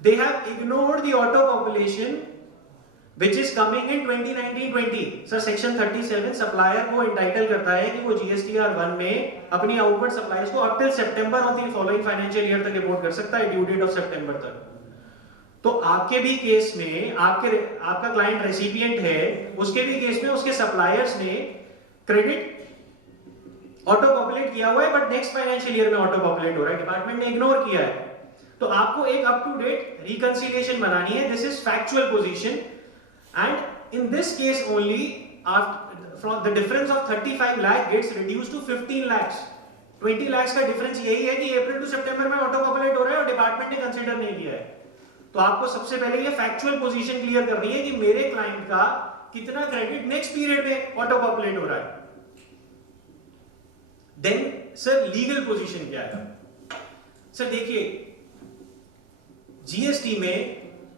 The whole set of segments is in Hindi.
they have ignored the auto population which is coming in 2019-20. Sir section 37 supplier को इंटाइटल करता है कि वो जीएसटीआर 1 में अपनी आउटवर्ड सप्लाईज को up till September of the following financial year तक रिपोर्ट कर सकता है, ड्यू डेट ऑफ सितंबर तक। तो आपके भी केस में आपका क्लाइंट रेसिपिएंट है, उसके भी केस में उसके सप्लायर्स ने क्रेडिट ऑटो पॉपुलेट किया हुआ है, बट नेक्स्ट फाइनेंशियल ईयर में ऑटो पॉपुलेट हो रहा है, डिपार्टमेंट ने इग्नोर किया है। तो आपको एक अप टू डेट रिकंसिलिएशन बनानी है। This is factual position and in this case only from the difference of 35 lakh gets reduced to 15 lakh. 20 lakh का डिफरेंस यही है कि अप्रैल टू सितंबर में ऑटो पॉपुलेट हो रहा है और डिपार्टमेंट ने कंसीडर नहीं किया है। तो आपको सबसे पहले ये फैक्चुअल पोजीशन क्लियर करनी है कि मेरे क्लाइंट का कितना क्रेडिट नेक्स्ट पीरियड में ऑटो पॉपुलेट हो रहा है। देन सर लीगल पोजीशन क्या है? सर देखिए जीएसटी में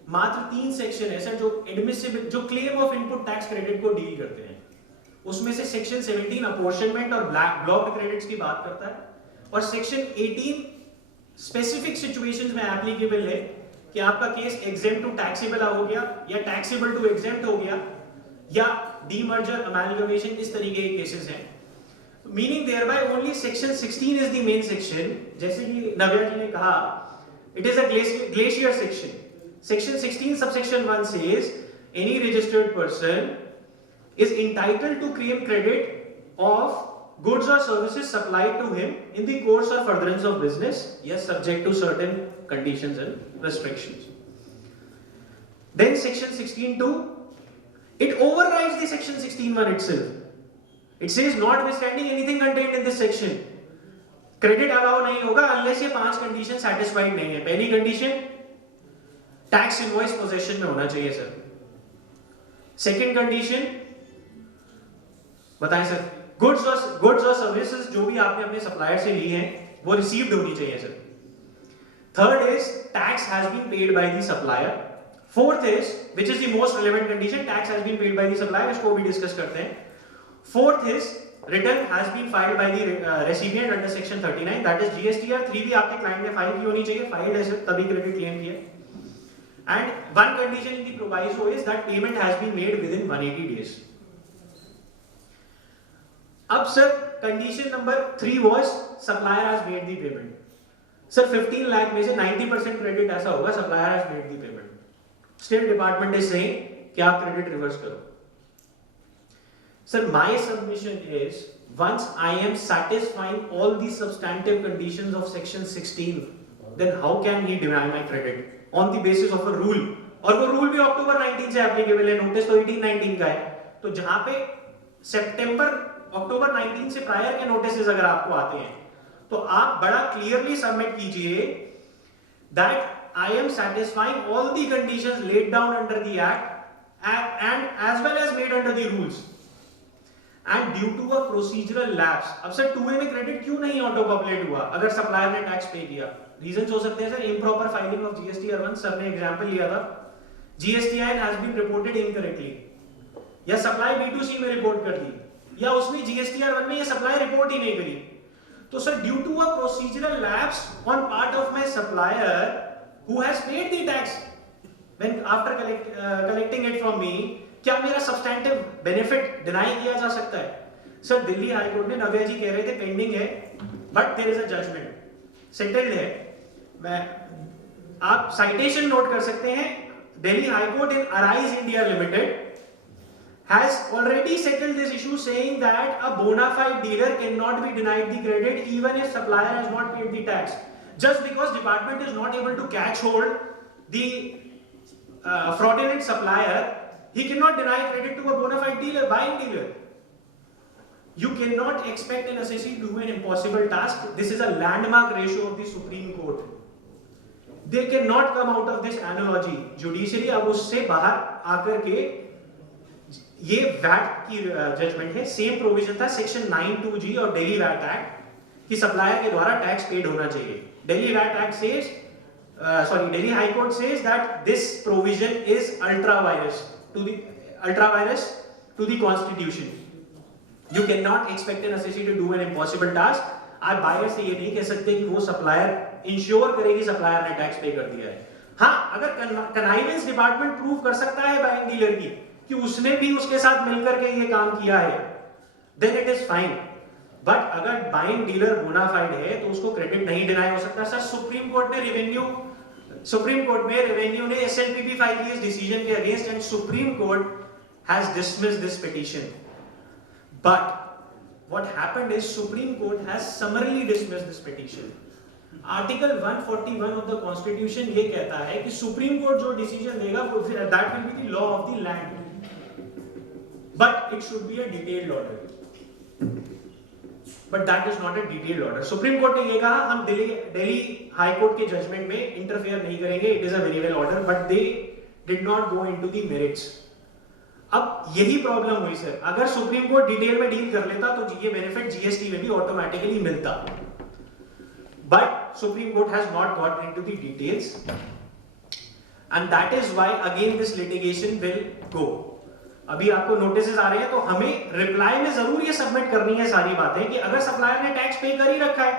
मात्र 3 सेक्शन है सर जो एडमिसिबल, जो claim of input tax credit को डील करते हैं। उसमें से सेक्शन 17 अपॉर्शनमेंट और ब्लॉक्ड क्रेडिट्स की बात करता है, और सेक्शन 18 स्पेसिफिक सिचुएशंस में एप्लीकेबल है कि आपका केस एग्जेम्प्ट टू टैक्सेबल हो गया या टैक्सेबल टू एग्जेम्प्ट हो गया या डीमर्जर अमैलगमेशन, इस तरीके के केसेस हैं। Meaning there by only section 16 is the main section. जैसे कि नव्या जी ने कहा, it is a glacier section. Section 16 subsection 1 says any registered person is entitled to claim credit of goods or services supplied to him in the course or furtherance of business, yes, subject to certain conditions and restrictions. Then section 16(2), it overrides the section 16(1) itself. It says notwithstanding anything contained in this section, credit allow नहीं होगा unless ये 5 conditions satisfied नहीं है। पहली condition, टैक्स इनवॉइस पोजेशन में होना चाहिए सर। सेकंड कंडीशन बताएं सर, गुड्स और सर्विसेज जो भी आपने अपने सप्लायर से ली हैं वो रिसीव्ड होनी चाहिए sir. Third is tax has been paid by the supplier. Fourth is, which is the most relevant condition, tax has been paid by the supplier, इसको भी डिस्कस करते हैं। Fourth is return has been filed by the recipient under section 39, that is GSTR 3 भी आपके क्लाइंट ने फाइल की होनी चाहिए, फाइल्ड है सर तभी क्रेडिट क्लेम किया। And one condition in the proviso is that payment has been made within 180 days. अब sir condition number 3 was supplier has made the payment. Sir 15 lakh में से 90% क्रेडिट ऐसा होगा supplier has made the payment. Still department is saying कि आप क्रेडिट रिवर्स करो। Sir, my submission is once I am satisfying all the substantive conditions of section 16, then how can he deny my credit? On the basis of a rule, और वो रूल भी अक्टूबर 19 से एप्लीकेबल है, नोटिस तो 18-19 का है। तो जहां पे अक्टूबर 19 से प्रायर के नोटिस अगर आपको आते हैं तो आप बड़ा क्लियरली सबमिट कीजिए that I am satisfying all the conditions laid down under the act and as well as made under the rules and due to a procedural lapse. अब सर 2A में क्रेडिट क्यों नहीं ऑटो पॉपुलेट हुआ अगर सप्लायर ने टैक्स पे किया? रीजंस हो सकते हैं sir, improper filing of GSTR 1, sir ने एग्जांपल लिया था, GSTR has been reported incorrectly, या सप्लाई B2C में रिपोर्ट कर दी, या उसने जीएसटीआर 1 में ये सप्लाई रिपोर्ट ही नहीं करी। तो sir due to a procedural lapse on part of my supplier who has paid the tax when after collecting it from me, क्या मेरा सब्सटैंटिव बेनिफिट डिनाई किया जा सकता है? सर दिल्ली हाई कोर्ट में, नव्या जी कह रहे थे पेंडिंग है, but there is a judgment settled है। आप साइटेशन नोट कर सकते हैं, Delhi high court in Arise India Limited has already settled this issue saying that a bona fide dealer cannot be denied the credit even if supplier has not paid the tax, just because department is not able to catch hold the fraudulent supplier. He cannot deny credit to a bona fide dealer, buying dealer. You cannot expect an assessee to do an impossible task. This is a landmark ratio of the Supreme Court. They cannot come out of this analogy. Judiciary अब उससे बाहर आकर के ये वैट की जजमेंट है, सेम प्रोविजन था सेक्शन 9(2)(g) और दिल्ली वैट एक्ट कि सप्लायर के द्वारा टैक्स पेड होना चाहिए। Delhi VAT act says, Delhi high court says that this provision is ultra vires to the constitution. You can not expect an assessee to do an impossible task. आप बायर से ये नहीं कह सकते कि वो सप्लायर इंश्योर करे कि सप्लायर ने टैक्स पे कर दिया है। हाँ, अगर कनाइवेंस डिपार्टमेंट प्रूव कर सकता है बाइंग डीलर की कि उसने भी उसके साथ मिलकर के ये काम किया है, then it is fine. But अगर बाइंग डीलर बोनाफाइड है तो उसको क्रेडिट नहीं डिनाई हो सकता। सर सुप्रीम कोर्ट में रेवेन्यू ने एसएलपीपी फाइल की इस डिसीजन के against and supreme court has dismissed this petition. But what happened is Supreme Court has summarily dismissed this petition. Article 141 of the Constitution ये कहता है कि सुप्रीम कोर्ट जो डिसीजन देगा that will be the law of the land, but it should be a detailed order. But that is not a detailed order. Supreme court ने ये कहा हम दिल्ली हाई कोर्ट के जजमेंट में इंटरफेयर नहीं करेंगे, it is a very well order, but they did not go into the merits. अब यही प्रॉब्लम हुई सर, अगर सुप्रीम कोर्ट डिटेल में डील कर लेता तो ये बेनिफिट जीएसटी में भी ऑटोमेटिकली मिलता, but supreme court has not got into the details and that is why again this litigation will go. अभी आपको नोटिसेस आ रहे हैं तो हमें रिप्लाई में जरूर ये सबमिट करनी है सारी बातें कि अगर सप्लायर ने टैक्स पे कर ही रखा है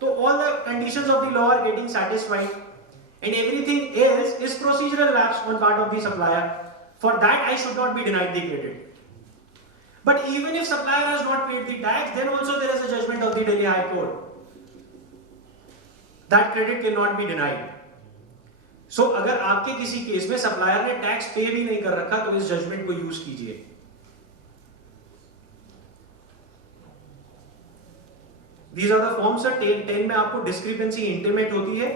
तो all the conditions of the law are getting satisfied and everything else is procedural lapse on part of the supplier. For that, I should not be denied the credit. But even if supplier has not paid the tax, then also there is a judgment of the Delhi High Court. That credit cannot be denied. So, अगर आपके किसी केस में सप्लायर ने टैक्स पे भी नहीं कर रखा तो इस जजमेंट को यूज कीजिए. These are the forms. 10 में आपको डिस्क्रिपेंसी इंटीमेट होती है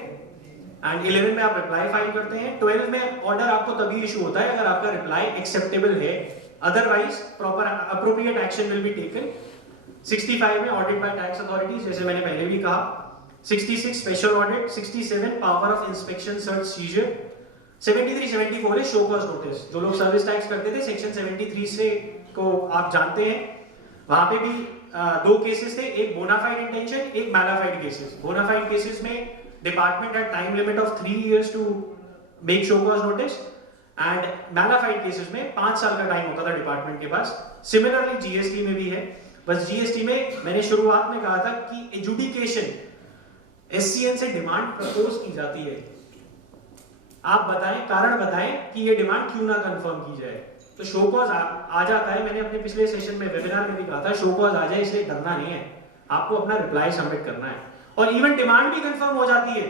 एंड 11 में आप रिप्लाई फाइल करते हैं. 12 में ऑर्डर आपको तभी इशू होता है अगर आपका रिप्लाई एक्सेप्टेबल है, otherwise proper appropriate action will be taken. 65 में ऑडिट बाय टैक्स अथॉरिटीज, जैसे मैंने पहले भी कहा. 66 special audit. 67 power of inspection search seizure. 73 74 है शो कॉज नोटिस. जो लोग सर्विस टैक्स करते थे सेक्शन 73 से को आप जानते हैं, वहां पे भी दो केसेस थे, एक बोनाफाइड इंटेंशन, एक मैलाफाइड केसेस. बोनाफाइड केसेस में department had time limit of 3 years to make show cause notice and malafide cases में 5 साल का टाइम होता था डिपार्टमेंट के पास. सिमिलरली जीएसटी में भी है, बस जीएसटी में मैंने शुरुआत में कहा था कि एजुडिकेशन एससीएन से डिमांड प्रपोज की जाती है. आप बताएं, कारण बताएं कि ये डिमांड क्यों ना कंफर्म की जाए. तो शो कॉज आ जाता है. मैंने अपने पिछले सेशन में वेबिनार में भी कहा था शो कॉज आ जाए, इसलिए डरना नहीं है, आपको अपना रिप्लाई सबमिट करना है. और इवन डिमांड भी कंफर्म हो जाती है,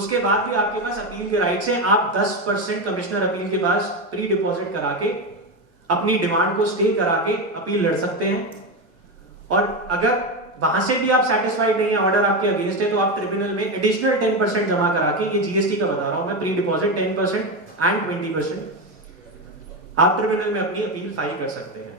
उसके बाद भी आपके पास अपील के राइट्स हैं. आप 10% कमिश्नर अपील के पास प्री डिपॉजिट करा के अपनी डिमांड को स्टे करा के अपील लड़ सकते हैं. और अगर वहां से भी आप सेटिस्फाइड नहीं है, ऑर्डर आपके अगेंस्ट है, तो आप ट्रिब्यूनल में एडिशनल 10% जमा करा के, ये जीएसटी का बता रहा हूं मैं, प्री डिपॉजिट 10% एंड 20% आप ट्रिब्यूनल में अपनी अपील फाइल कर सकते हैं.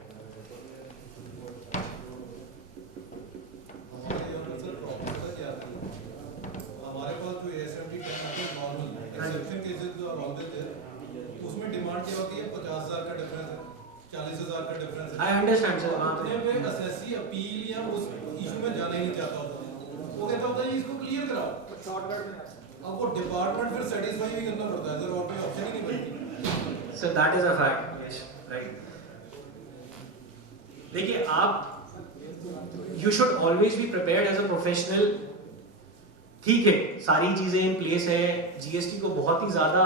I understand sir. अपने पे असेसी अपील या उस इशू में जाना ही नहीं चाहता होता, वो कहता होता है इसको क्लियर कराओ शॉर्टकट में. अब वो डिपार्टमेंट फिर सेटिस्फाई भी करना पड़ता है सर, और कोई ऑप्शन ही नहीं बचती. Sir that is a fact. Yes right. देखिए आप you should always be prepared as a professional. ठीक है, सारी चीजें इन प्लेस है, जीएसटी को बहुत ही ज्यादा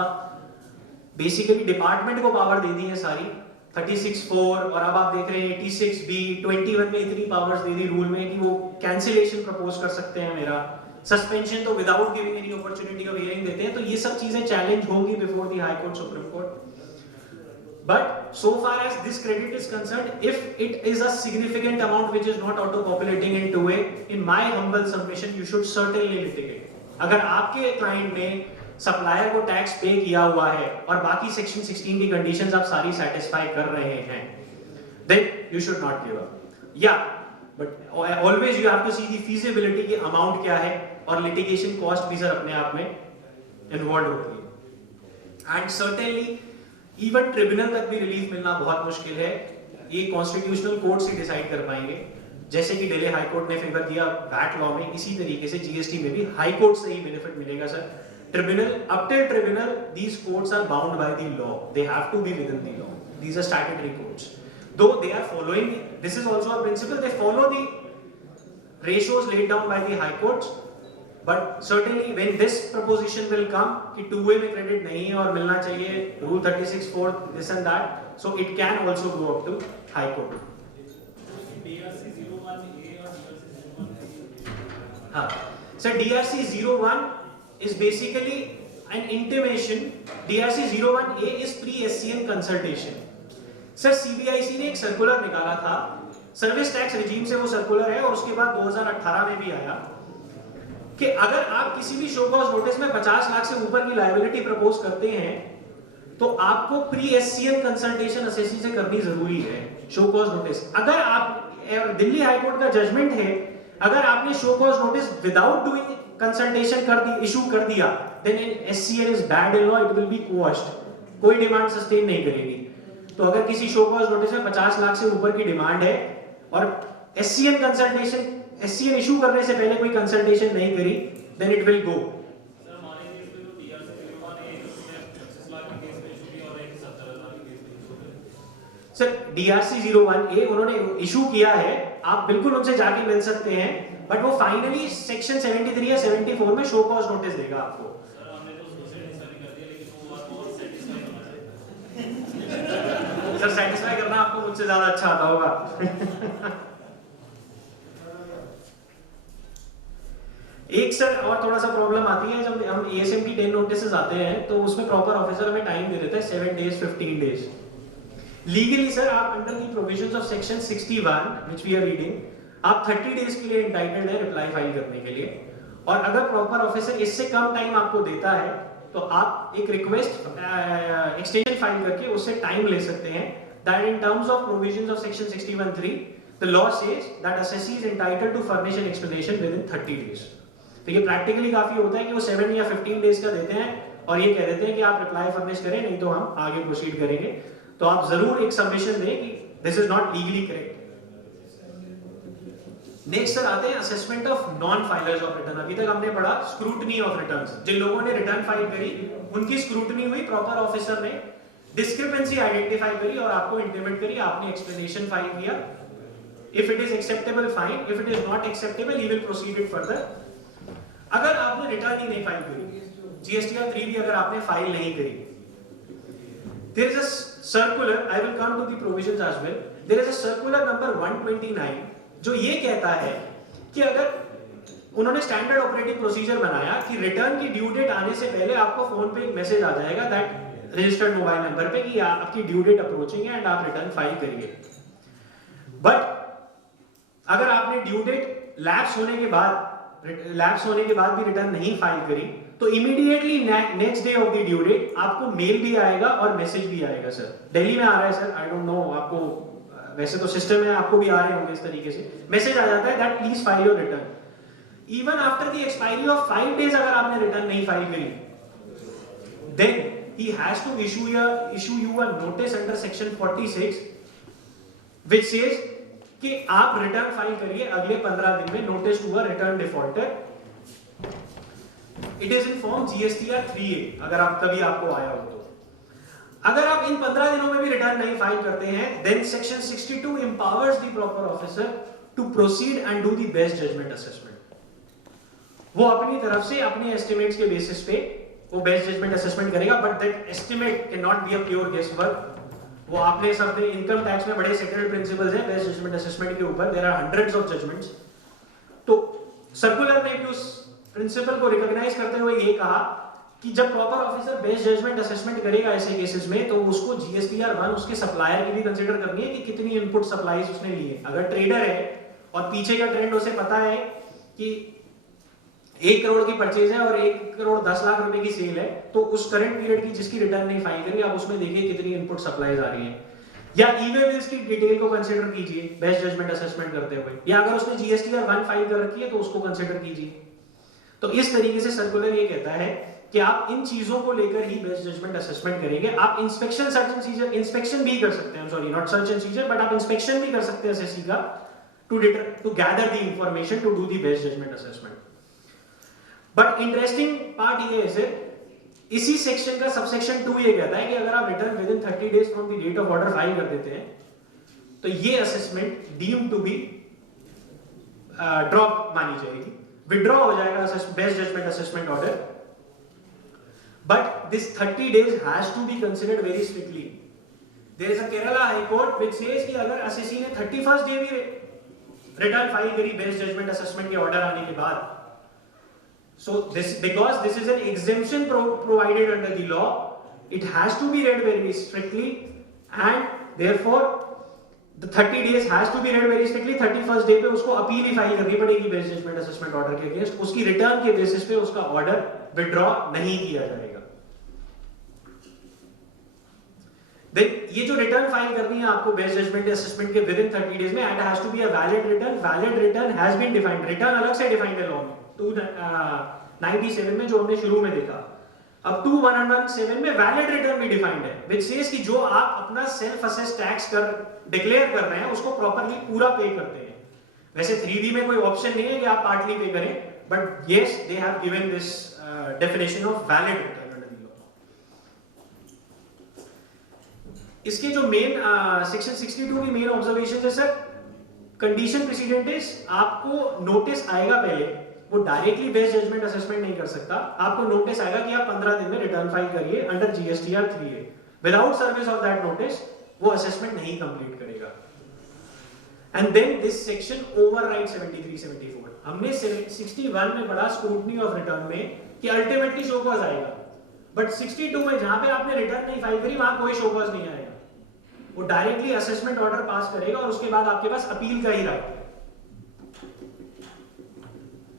बेसिकली डिपार्टमेंट को पावर दे दी है सारी 36(4) और अब आप देख रहे हैं 86(b), 21 में इतनी पावर्स दे दी रूल में कि वो कैंसिलेशन प्रपोज कर सकते हैं मेरा, सस्पेंशन तो without giving any opportunity of hearing देते हैं. तो ये सब चीजें चैलेंज होंगी before the high court, supreme court. But so far as this credit is concerned, if it is a significant amount which is not auto-populating in 2A, in my humble submission, you should certainly litigate. अगर आपके क्लाइंट ने सप्लायर को टैक्स पे किया हुआ है और बाकी सेक्शन 16 की कंडीशंस आप सारी सेटिस्फाई कर रहे हैं, then you should not give up. Yeah, but always you have to see the feasibility की अमाउंट क्या है, और लिटिगेशन कॉस्ट भी सर अपने आप में इन्वॉल्व होती है. एंड सर्टेनली इवन ट्रिब्यूनल तक भी रिलीफ मिलना बहुत मुश्किल है. ये कॉन्स्टिट्यूशनल कोर्ट से डिसाइड कर पाएंगे, जैसे कि दिल्ली हाई कोर्ट ने फेवर किया वैट लॉ में, इसी तरीके से जीएसटी में भी हाई कोर्ट से ही बेनिफिट मिलेगा sir. Tribunal, up till tribunal, these courts are bound by the law. They have to be within the law. These are statutory courts. Though they are following, this is also a principle, they follow the ratios laid down by the high courts, but certainly when this preposition will come कि टू वे में क्रेडिट नहीं है और मिलना चाहिए rule 36 4 this and that, so it can also go up to high court. DRC 01A और DRC 01A. हाँ sir, DRC 01 is basically an intimation. DRC 01A is pre-SCN consultation. Sir CBIC ने एक सर्कुलर निकाला था, सर्विस टैक्स रिजीम से वो सर्कुलर है, और उसके बाद 2018 में भी आया कि अगर आप किसी भी शो कॉज नोटिस में 50 लाख से ऊपर की लायबिलिटी प्रपोज करते हैं तो आपको प्री-SCN कंसल्टेशन असेसी से करनी जरूरी है. शो कॉज नोटिस, अगर आप दिल्ली हाई कोर्ट का जजमेंट है, अगर आपने show cause notice without doing consultation issue कर दिया, then SCN is bad in law, it will be quashed. कोई डिमांड सस्टेन नहीं करेगी. तो अगर किसी शो कॉज नोटिस में 50 लाख से ऊपर की डिमांड है और SCN इशू करने से पहले कोई कंसल्टेशन नहीं करी, then it will go. Sir हमारे केस में तो DRC 01A है, उसमें 25 लाख के केस में इशू किया और एक 70,000 के केस में इशू किया. सर DRC 01A उन्होंने इशू किया है, आप बिल्कुल उनसे जाके मिल सकते हैं, बट वो फाइनली सेक्शन 73 या 74 में शो कॉज नोटिस देगा आपको. सर हमने तो उसको सेटिस्फाई कर दिया, लेकिन वो बात और सेटिस्फाई होना चाहिए. सर सेटिस्फाई करना आपको मुझसे ज्यादा अच्छा आता होगा. एक सर और थोड़ा सा प्रॉब्लम आती है, जब हम ASM की 10 नोटिसेस आते हैं तो उसमें प्रॉपर ऑफिसर हमें टाइम दे देता है 7 days 15 days. लीगली सर आप under the provisions of section 61 which we are reading, आप 30 डेज के लिए एंटाइटल्ड है रिप्लाई फाइल करने के लिए. और अगर प्रॉपर ऑफिसर इससे कम टाइम आपको देता है तो आप एक रिक्वेस्ट एक्सटेंशन फाइल करके उससे टाइम ले सकते हैं. That in terms of provisions of section 61(3) the law says that assessee is entitled to furnish an explanation within 30 days. तो ये प्रैक्टिकली काफी होता है कि वो 7 या 15 डेज का देते हैं और ये कह देते हैं कि आप रिप्लाई फर्निश करें, नहीं तो हम आगे प्रोसीड करेंगे. तो आप जरूर एक सबमिशन दें कि this is not legally correct. Next sir आते हैं assessment of non filers of return. अभी तक हमने पढ़ा स्क्रूटनी ऑफ रिटर्न्स. जिन लोगों ने रिटर्न फाइल करी उनकी स्क्रूटनी हुई, प्रॉपर ऑफिसर ने डिस्क्रिपेंसी आइडेंटिफाई करी और आपको इंटीमेट करी, आपने एक्सप्लेनेशन फाइल किया. If it is acceptable fine, if it is not acceptable he will proceed it further. अगर आपने रिटर्न ही नहीं फाइल करी, GSTR 3 भी अगर आपने फाइल नहीं करी, there is a circular, I will come to the provisions as well. There is a circular number 129 जो ये कहता है कि अगर उन्होंने स्टैंडर्ड ऑपरेटिंग प्रोसीजर बनाया कि रिटर्न की ड्यू डेट आने से पहले आपको फोन पे एक मैसेज आ जाएगा दैट रजिस्टर्ड मोबाइल नंबर पे कि आपकी ड्यू डेट अप्रोचिंग है एंड आप रिटर्न फाइल करिए. बट अगर आपने ड्यू डेट लैप्स होने के बाद भी रिटर्न नहीं फाइल करी तो immediately next day of the due date आपको मेल भी आएगा और मैसेज भी आएगा. सर दिल्ली में आ रहा है सर, आई डोंट नो आपको, वैसे तो सिस्टम में आपको भी आ रहे होंगे इस तरीके से मैसेज आ जाता है that please file your return. Even after the expiry of 5 days अगर आपने रिटर्न नहीं फाइल करी, then he has to issue you a notice under section 46 which says कि आप रिटर्न फाइल करिए अगले 15 दिन में, notice to a return defaulter. It is in form GSTR 3A अगर आप कभी आपको आया हो तो. अगर आप इन 15 दिनों में भी रिटर्न नहीं फाइल करते हैं, then section 62 empowers the proper officer to proceed and do the best judgment assessment. वो अपनी तरफ से अपने एस्टिमेट्स के बेसिस पे वो बेस्ट जजमेंट असेसमेंट करेगा, but that estimate can not be a pure guess work. वो आपने सब इनकम टैक्स में बड़े सेटल्ड प्रिंसिपल्स हैं बेस्ट जजमेंट असेसमेंट के ऊपर, there are hundreds of judgments. तो सर्कुलर ने भी उस प्रिंसिपल को रिकॉग्नाइज करते हुए ये कहा कि जब proper officer best judgment assessment करेगा ऐसे केसेस में तो उसको GSTR 1 उसके सप्लायर की भी कंसीडर करनी है कि कितनी इनपुट सप्लाईज उसने ली है. अगर ट्रेडर है और पीछे का ट्रेंड उसे पता है कि 1 करोड़ की परचेज है और 1 करोड़ 10 लाख रुपए की सेल है, तो उस करंट पीरियड की जिसकी रिटर्न नहीं फाइल करी, आप उसमें देखिए कितनी इनपुट सप्लाईज आ रही है. या ई-वे बिल्स की डिटेल को कंसीडर कीजिए बेस्ट जजमेंट असेसमेंट करते हुए, या अगर उसने GSTR 1 फाइल कर रखी है तो उसको कंसीडर कीजिए. तो इस तरीके से सर्कुलर ये कहता है कि आप इन चीजों को लेकर ही बेस्ट जजमेंट असेसमेंट करेंगे. आप inspection search and seizure inspection भी कर सकते हैं, sorry not search and seizure, but आप इंस्पेक्शन भी कर सकते हैं एसएससी का to gather the information to do the best judgment assessment. But interesting part ये है सर, इसी सेक्शन का सबसेक्शन 2 ये कहता है कि अगर आप return within 30 days from the date of order file कर देते हैं तो ये assessment deemed to be drop मानी जाएगी. विड्रॉ हो जाएगा best judgment assessment order, but this 30 days has to be considered very strictly. There is a Kerala high court which says कि अगर असेसी ने 31st डे भी रिटर्न फाइल करी बेस्ट जजमेंट असेसमेंट के ऑर्डर आने के बाद, so this because this is an exemption provided under the law, it has to be read very strictly, and therefore the 30 days has to be read very strictly. 31st day पे उसको अपील ही फाइल करनी पड़ेगी बेस्ट जजमेंट असेसमेंट ऑर्डर के अगेंस्ट. उसकी रिटर्न के बेसिस पे उसका ऑर्डर विड्रॉ नहीं किया जाएगा. Then ये जो रिटर्न फाइल करनी है आपको बेस्ट जजमेंट असेसमेंट के विद इन 30 डेज में, and has to be a valid return. Valid return has been defined. Return अलग से डिफाइंड है लॉ में 297 में जो हमने शुरू में देखा. अब 2117 में वैलिड रिटर्न भी डिफाइंड है, व्हिच सेज कि जो आप अपना सेल्फ असेस टैक्स कर डिक्लेयर कर रहे हैं उसको प्रॉपर्ली पूरा पे करते हैं. वैसे 3B में कोई ऑप्शन नहीं है कि आप पार्टली पे करें, but yes they have given this definition of valid return. इसके जो मेन सेक्शन 62 की मेन ऑब्जर्वेशन है सर, कंडीशन प्रेसिडेंट इज आपको नोटिस आएगा पहले, वो डायरेक्टली बेस्ट जजमेंट असेसमेंट नहीं कर सकता. आपको नोटिस आएगा कि आप 15 दिन में रिटर्न फाइल करिए under GSTR 3A. Without service of that notice वो असेसमेंट नहीं कंप्लीट करेगा. And then this section override 73-74. हमने 61 में पढ़ा स्क्रूटनी ऑफ रिटर्न में कि अल्टीमेटली शो कॉज आएगा, बट 62 में जहां पे आपने रिटर्न नहीं फाइल करी वहां कोई शो कॉज नहीं आएगा. वो डायरेक्टली असेसमेंट ऑर्डर पास करेगा और उसके बाद आपके पास अपील का ही राइट है.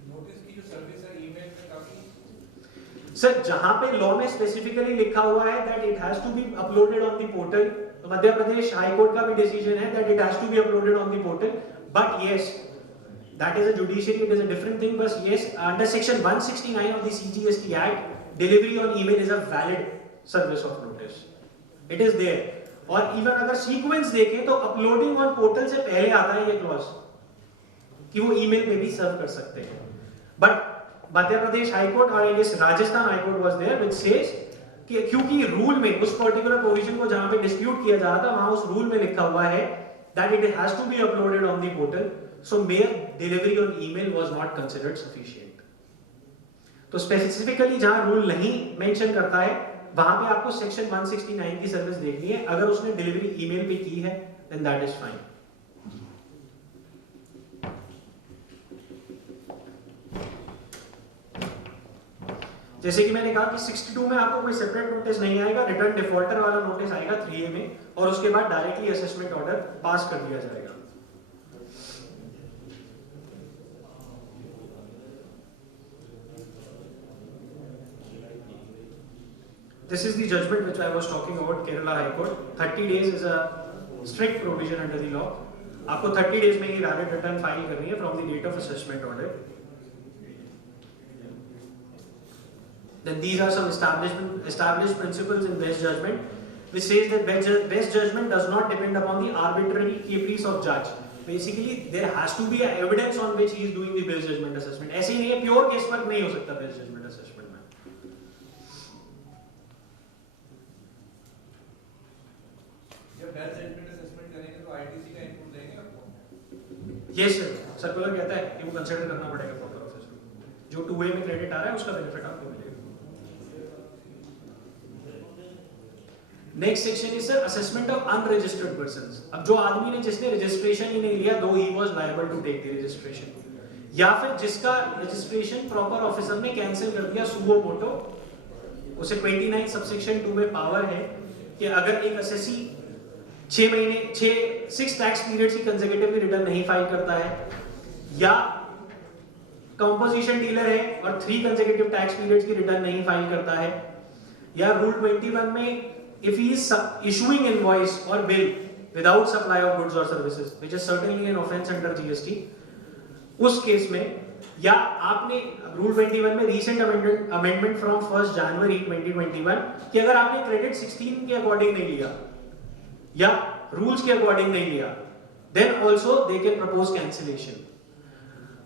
नोटिस की जो सर्विस है ईमेल में काफी सर जहां पे लॉ में स्पेसिफिकली लिखा हुआ है that it has to be uploaded on the portal, Madhya Pradesh high court का भी डिसीजन है that it has to be uploaded on the portal, but yes that is a judiciary, it is a different thing. बस yes under section 169 of the CGST act delivery on email is a valid service of notice. It is there. और इवन अगर सीक्वेंस देखें तो अपलोडिंग ऑन पोर्टल से पहले आता है ये क्लॉज कि वो ईमेल पे भी सर्व कर सकते हैं. But Madhya Pradesh high court और Rajasthan high court was there which says कि क्योंकि रूल में उस पर्टिकुलर प्रोविजन को जहां पे डिस्प्यूट किया जा रहा था वहां उस रूल में लिखा हुआ है that it has to be uploaded on the portal, so mere delivery on email was not considered sufficient. तो स्पेसिफिकली जहां रूल नहीं मेंशन करता है वहां पे आपको सेक्शन 169 की सर्विस देखनी है. अगर उसने डिलीवरी ईमेल पे की है देन दैट इज फाइन. जैसे कि मैंने कहा कि 62 में आपको कोई सेपरेट नोटिस नहीं आएगा, रिटर्न डिफॉल्टर वाला नोटिस आएगा 3A में, और उसके बाद डायरेक्टली असेसमेंट ऑर्डर पास कर दिया जाएगा. This is the judgment which I was talking about, Kerala High Court. 30 days is a strict provision under the law. आपको 30 days में ही वैलिड रिटर्न फाइल करनी है from the date of assessment order. Then these are some established principles in best judgment, which says that best judgment does not depend upon the arbitrary caprice of judge. Basically, there has to be evidence on which he is doing the best judgment assessment. ऐसे ही नहीं है, प्योर केस वर्क नहीं हो सकता best judgment assessment. Best judgment assessment करेंगे तो ITC का इनपुट देंगे आपको. यस सर, सर्कुलर कहता है कि वो कंसीडर करना पड़ेगा प्रॉपर असेसमेंट. जो 2A में क्रेडिट आ रहा है उसका बेनिफिट आपको मिलेगा. Next section is sir assessment of unregistered persons. अब जो आदमी ने जिसने रजिस्ट्रेशन ही नहीं लिया, दो he was liable to take the registration, या फिर जिसका रजिस्ट्रेशन प्रॉपर ऑफिसर ने कैंसिल कर दिया सुओ मोटो, उसे 29 सबसेक्शन 2 में पावर है कि अगर एक असेसी 6 टैक्स पीरियड्स की कंसेक्यूटिवली रिटर्न नहीं फाइल करता है, या कंपोजिशन डीलर है और 3 कंसेक्यूटिव टैक्स पीरियड्स की रिटर्न नहीं फाइल करता है, या रूल 21 में if he is issuing invoice or bill without supply of goods or services, which is certainly an offense under GST, उस केस में, या आपने रूल 21 में रीसेंट अमेंडमेंट फ्रॉम 1 जनवरी 2021 कि अगर आपने क्रेडिट 16 के अकॉर्डिंग नहीं लिया या रूल्स के अकॉर्डिंग नहीं लिया, then also they can propose cancellation.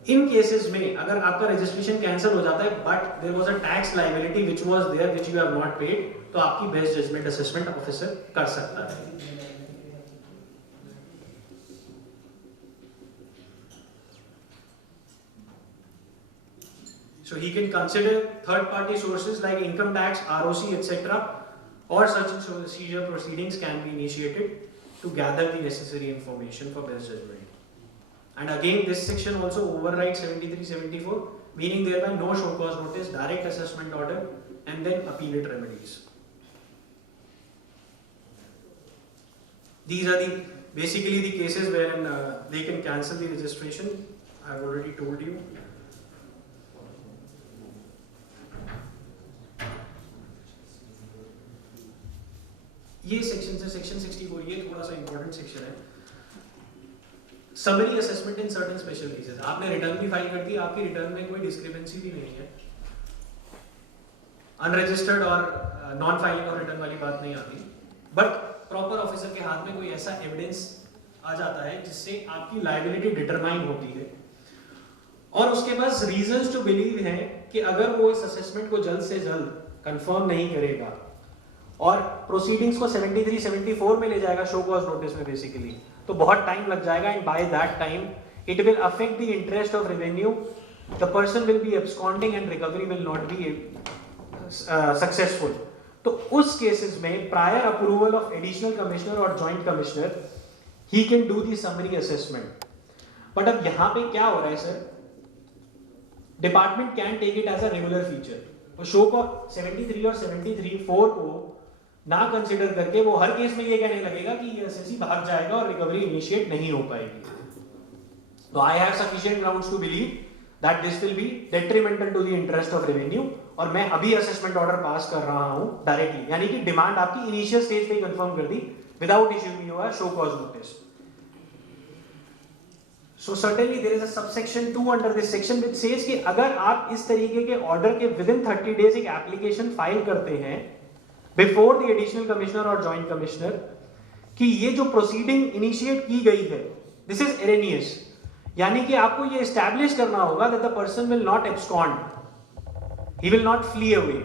इन केसेस में अगर आपका रजिस्ट्रेशन कैंसिल हो जाता है but there was a tax liability which was there which you have not paid, तो आपकी बेस्ट जजमेंट असेसमेंट ऑफिसर कर सकता है. So he can consider third party sources like income tax, ROC, etc. or such seizure proceedings can be initiated to gather the necessary information for best judgment. And again this section also overrides 73-74, meaning thereby no show cause notice, direct assessment order and then appellate remedies. These are basically the cases wherein they can cancel the registration. I have already told you. ये सेक्शन से सेक्शन 64, ये थोड़ा सा इंपॉर्टेंट सेक्शन है. Summary assessment in certain special cases. आपने रिटर्न भी फाइल कर दी, आपकी रिटर्न में कोई डिस्क्रिपेंसी भी नहीं है, अनरजिस्टर्ड और नॉन फाइलिंग ऑफ रिटर्न वाली बात नहीं आती, बट प्रॉपर ऑफिसर के हाथ में कोई ऐसा एविडेंस आ जाता है जिससे आपकी लायबिलिटी डिटरमाइन होती है और उसके पास रीजंस टू बिलीव है कि अगर वो इस असेसमेंट को जल्द से जल्द कंफर्म नहीं करेगा और प्रोसीडिंग्स को 73-74 में ले जाएगा शो कॉज नोटिस में बेसिकली, तो बहुत टाइम लग जाएगा and by that time it will affect the interest of revenue, the person will be absconding and recovery will not be successful. तो उस केसेस में prior approval of additional commissioner और जॉइंट कमिश्नर ही can do the summary assessment. But अब यहां पे क्या हो रहा है sir, department can take it as a regular feature और शो को 73 और 73(4) को ना कंसिडर करके वो हर केस में ये कहने लगेगा कि ये एसएससी भाग जाएगा और रिकवरी इनिशिएट नहीं हो पाएगी. तो I have sufficient grounds to believe that this will be detrimental to the interest of revenue और मैं अभी असेसमेंट ऑर्डर पास कर रहा हूं डायरेक्टली, यानी कि डिमांड आपकी इनिशियल स्टेज पे कंफर्म कर दी without issuing you a show cause notice. So certainly there is a subsection 2 under this section which says कि अगर आप इस तरीके के ऑर्डर के within 30 days एक एप्लीकेशन फाइल करते हैं बिफोर द एडिशनल कमिश्नर और जॉइंट कमिश्नर कि ये जो प्रोसीडिंग इनिशिएट की गई है दिस इज एरेनियस, यानी कि आपको ये एस्टैब्लिश करना होगा that the person will not abscond, he will not flee away,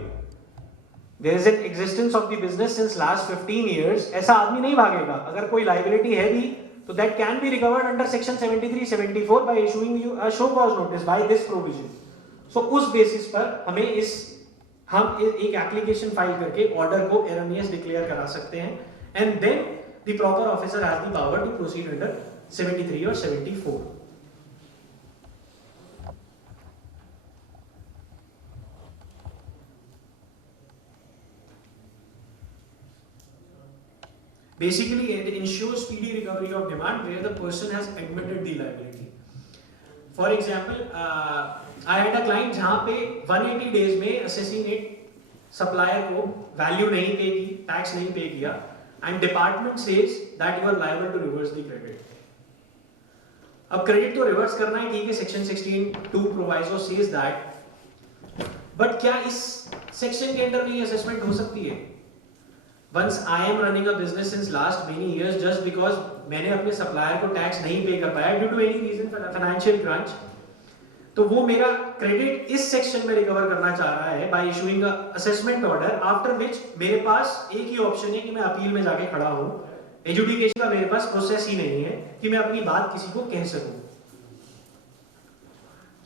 there is an existence of the business since last 15 years. ऐसा आदमी नहीं भागेगा. अगर कोई लायबिलिटी है भी तो that can be recovered under section 73-74 by issuing you a show cause notice by this provision. So उस बेसिस पर हम एक एप्लीकेशन फाइल करके ऑर्डर को erroneous डिक्लेयर करा सकते हैं and then the proper officer has the power to proceed under 73 or 74. Basically, it ensures speedy recovery of demand where the person has admitted the liability. For example, I had a client जहाँ पे 180 days में assessee ने supplier को value नहीं पे की, tax नहीं पे किया, and department says that you are liable to reverse the credit. अब credit तो reverse करना ही ठीक है, section 16(2) proviso says that, but क्या इस section के अंदर भी assessment हो सकती है? Once I am running a business since last many years, just because मैंने अपने सप्लायर को टैक्स नहीं पे कर पाया due to any reason, financial crunch, तो वो मेरा क्रेडिट इस सेक्शन में रिकवर करना चाह रहा है bye issuing a assessment order, after which मेरे पास एक ही ऑप्शन है कि मैं अपील में जाके खड़ा हूं. एजुडिकेशन का मेरे पास प्रोसेस ही नहीं है कि मैं अपनी बात किसी को कह सकूं.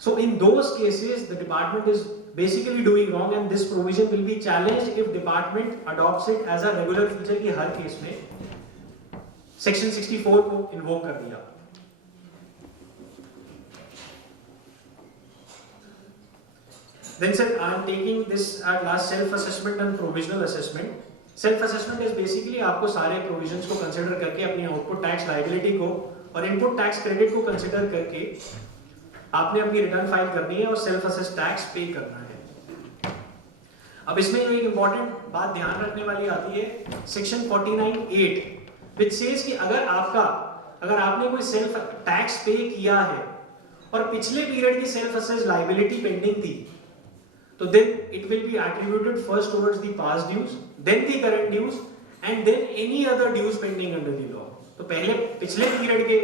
So in those cases the department is basically doing wrong and this provision will be challenged if department adopts it as a regular feature कि हर केस में section 64 को invoke कर दिया. Then sir, I am taking this at last self assessment and provisional assessment. Self assessment is basically आपको सारे provisions को consider करके अपनी output tax liability को और input tax credit को consider करके आपने अपनी रिटर्न फाइल करनी है और सेल्फ असेस टैक्स पे करना है. अब इसमें जो एक इंपॉर्टेंट बात ध्यान रखने वाली आती है सेक्शन 49(8) which says कि अगर आपने कोई सेल्फ टैक्स पे किया है और पिछले पीरियड की सेल्फ असेस लायबिलिटी पेंडिंग थी, तो then it will be attributed first towards the past dues, then the current dues and then any other dues pending under the law. तो पहले पिछले पीरियड के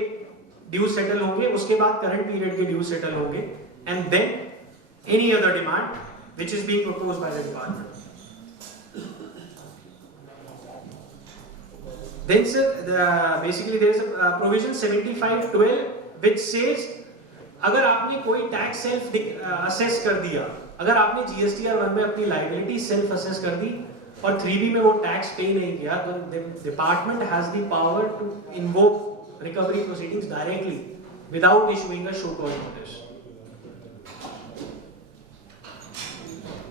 ड्यूज सेटल होंगे, उसके बाद करंट पीरियड के ड्यूज सेटल होंगे and then any other demand which is being proposed by the department. Then sir, basically there is a provision 75(12) which says अगर आपने कोई टैक्स सेल्फ असेस कर दिया अगर आपने जीएसटीआर 1 में अपनी लाइबिलिटी सेल्फ असेस कर दी और 3B में वो टैक्स पे नहीं किया, तो department has the power to invoke recovery proceedings directly without issuing a show cause notice.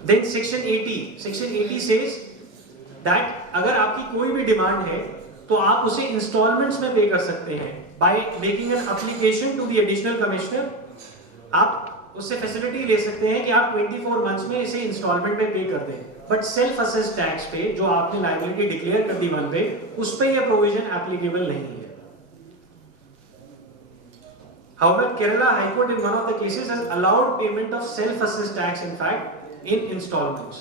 Then section 80 says that अगर आपकी कोई भी डिमांड है तो आप उसे इंस्टॉलमेंट्स में पे कर सकते हैं by making an application to the additional commissioner. आप उससे फैसिलिटी ले सकते हैं कि आप 24 मंथ्स में इसे इंस्टॉलमेंट में पे कर दें, बट सेल्फ असेस टैक्स पे जो आपने लायबिलिटी डिक्लेयर कर दी 1 पे, उस पे ये प्रोविजन एप्लीकेबल नहीं है। However, Kerala High Court in one of the cases has allowed payment of self-assessed tax, in fact, in installments.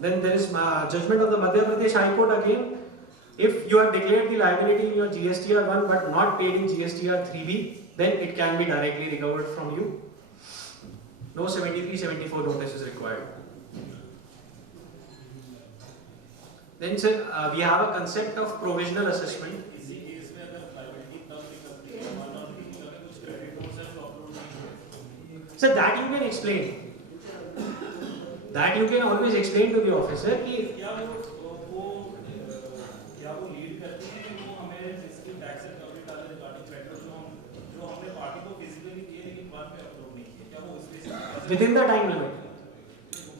Then there is judgment of the Madhya Pradesh High Court again. If you have declared the liability in your GSTR 1 but not paid in GSTR 3B, then it can be directly recovered from you. No 73-74 notice is required. Then sir, we have a concept of provisional assessment. इसी केस में अगर लायबिलिटी तब निकलती है मान लो कि कुछ क्रेडिट नोट्स है तो अपलोड नहीं है। Sir, that you can explain. That you can always explain to the officer कि क्या वो लीड करती है वो हमें जिसकी टैक्स रिकवरी डाले रिगार्डिंग क्रेडिट जो हमने पार्टी को फिजिकली किए लेकिन बाद में अपलोड नहीं किए, क्या वो उसमें से within the time limit.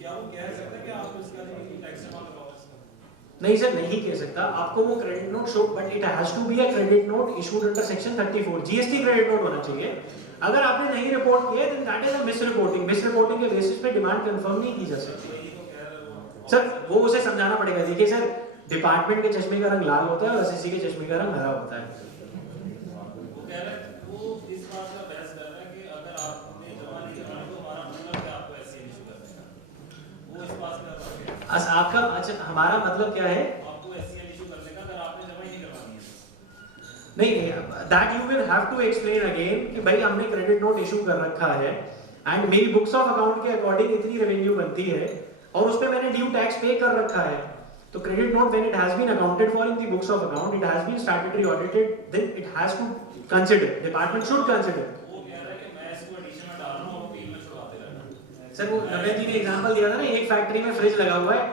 क्या वो कह सकता है कि आप इसके आगे टैक्स जमा लगाओ? नहीं सर, नहीं कह सकता। आपको वो credit note show, but it has to be a credit note issued under section 34 GST credit note होना चाहिए। अगर आपने नहीं रिपोर्ट किया then that is a misreporting के बेसिस पे डिमांड कंफर्म नहीं की जा सकती। सर वो उसे समझाना पड़ेगा। देखिए सर, डिपार्टमेंट के चश्मे का रंग लाल होता है और एसएससी के चश्मे का रंग हरा होता है। वो कह रहा है, वो इस बात का बहस कर रहा है कि अगर आपने जमा नहीं कराया तो हमारा मतलब क्या आपको ऐसे इशू कर देगा। वो इस बात का आपका अच्छा, हमारा मतलब क्या है? आपको ऐसे इशू करने का अगर आपने जमा ही नहीं करवानी है। नहीं, that you will have to explain again कि भाई हमने क्रेडिट नोट इशू कर रखा है एंड मेरी बुक्स ऑफ अकाउंट के अकॉर्डिंग इतनी रेवेन्यू बनती है और उस पे मैंने ड्यू टैक्स पे कर रखा है। तो credit note when it has been accounted for in the books of account, it has been statutory audited, then it has to consider, department should consider. वो कह रहा है कि मैं इसको एडिशन में डाल रहा हूं और अपील में छुड़ाते रहना। सर वो नवेद जी ने एग्जांपल दिया था ना, एक फैक्ट्री में फ्रिज लगा हुआ है,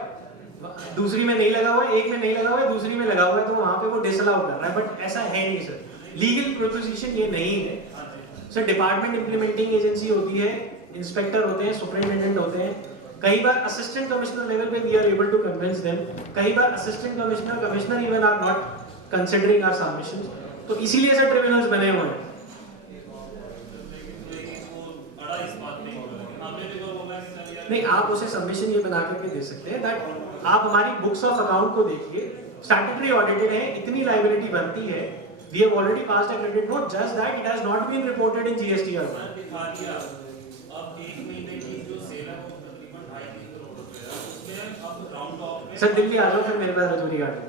दूसरी में नहीं लगा हुआ है, एक में नहीं लगा हुआ है, दूसरी में लगा हुआ है, तो वहां पे वो डिसअलाउ कर रहा है, बट ऐसा है नहीं सर। लीगल प्रोपोजिशन ये नहीं है सर। डिपार्टमेंट इंप्लीमेंटिंग एजेंसी होती है, इंस्पेक्टर होते हैं, सुपरिटेंडेंट होते हैं, कई बार असिस्टेंट कमिश्नर लेवल पे we are able to convince them, कई बार assistant commissioner even are not considering our submissions. तो इसीलिए सर ट्रिब्यूनल्स बने हुए हैं। नहीं, आप उसे सबमिशन ये बना करके दे सकते हैं दैट आप हमारी बुक्स ऑफ अकाउंट को देखिए, स्टैट्यूटरी ऑडिटेड है, इतनी लायबिलिटी बनती है, we have already passed a credit note, just that it has not been reported in GSTR. दिखा दिया अब 1 महीने की जो सेल है वो तकरीबन 2.5 करोड़ रुपए है, उसमें अब राउंड ऑफ में सर दिल्ली आ जाओ, फिर मेरे पास रजौरी घाट में।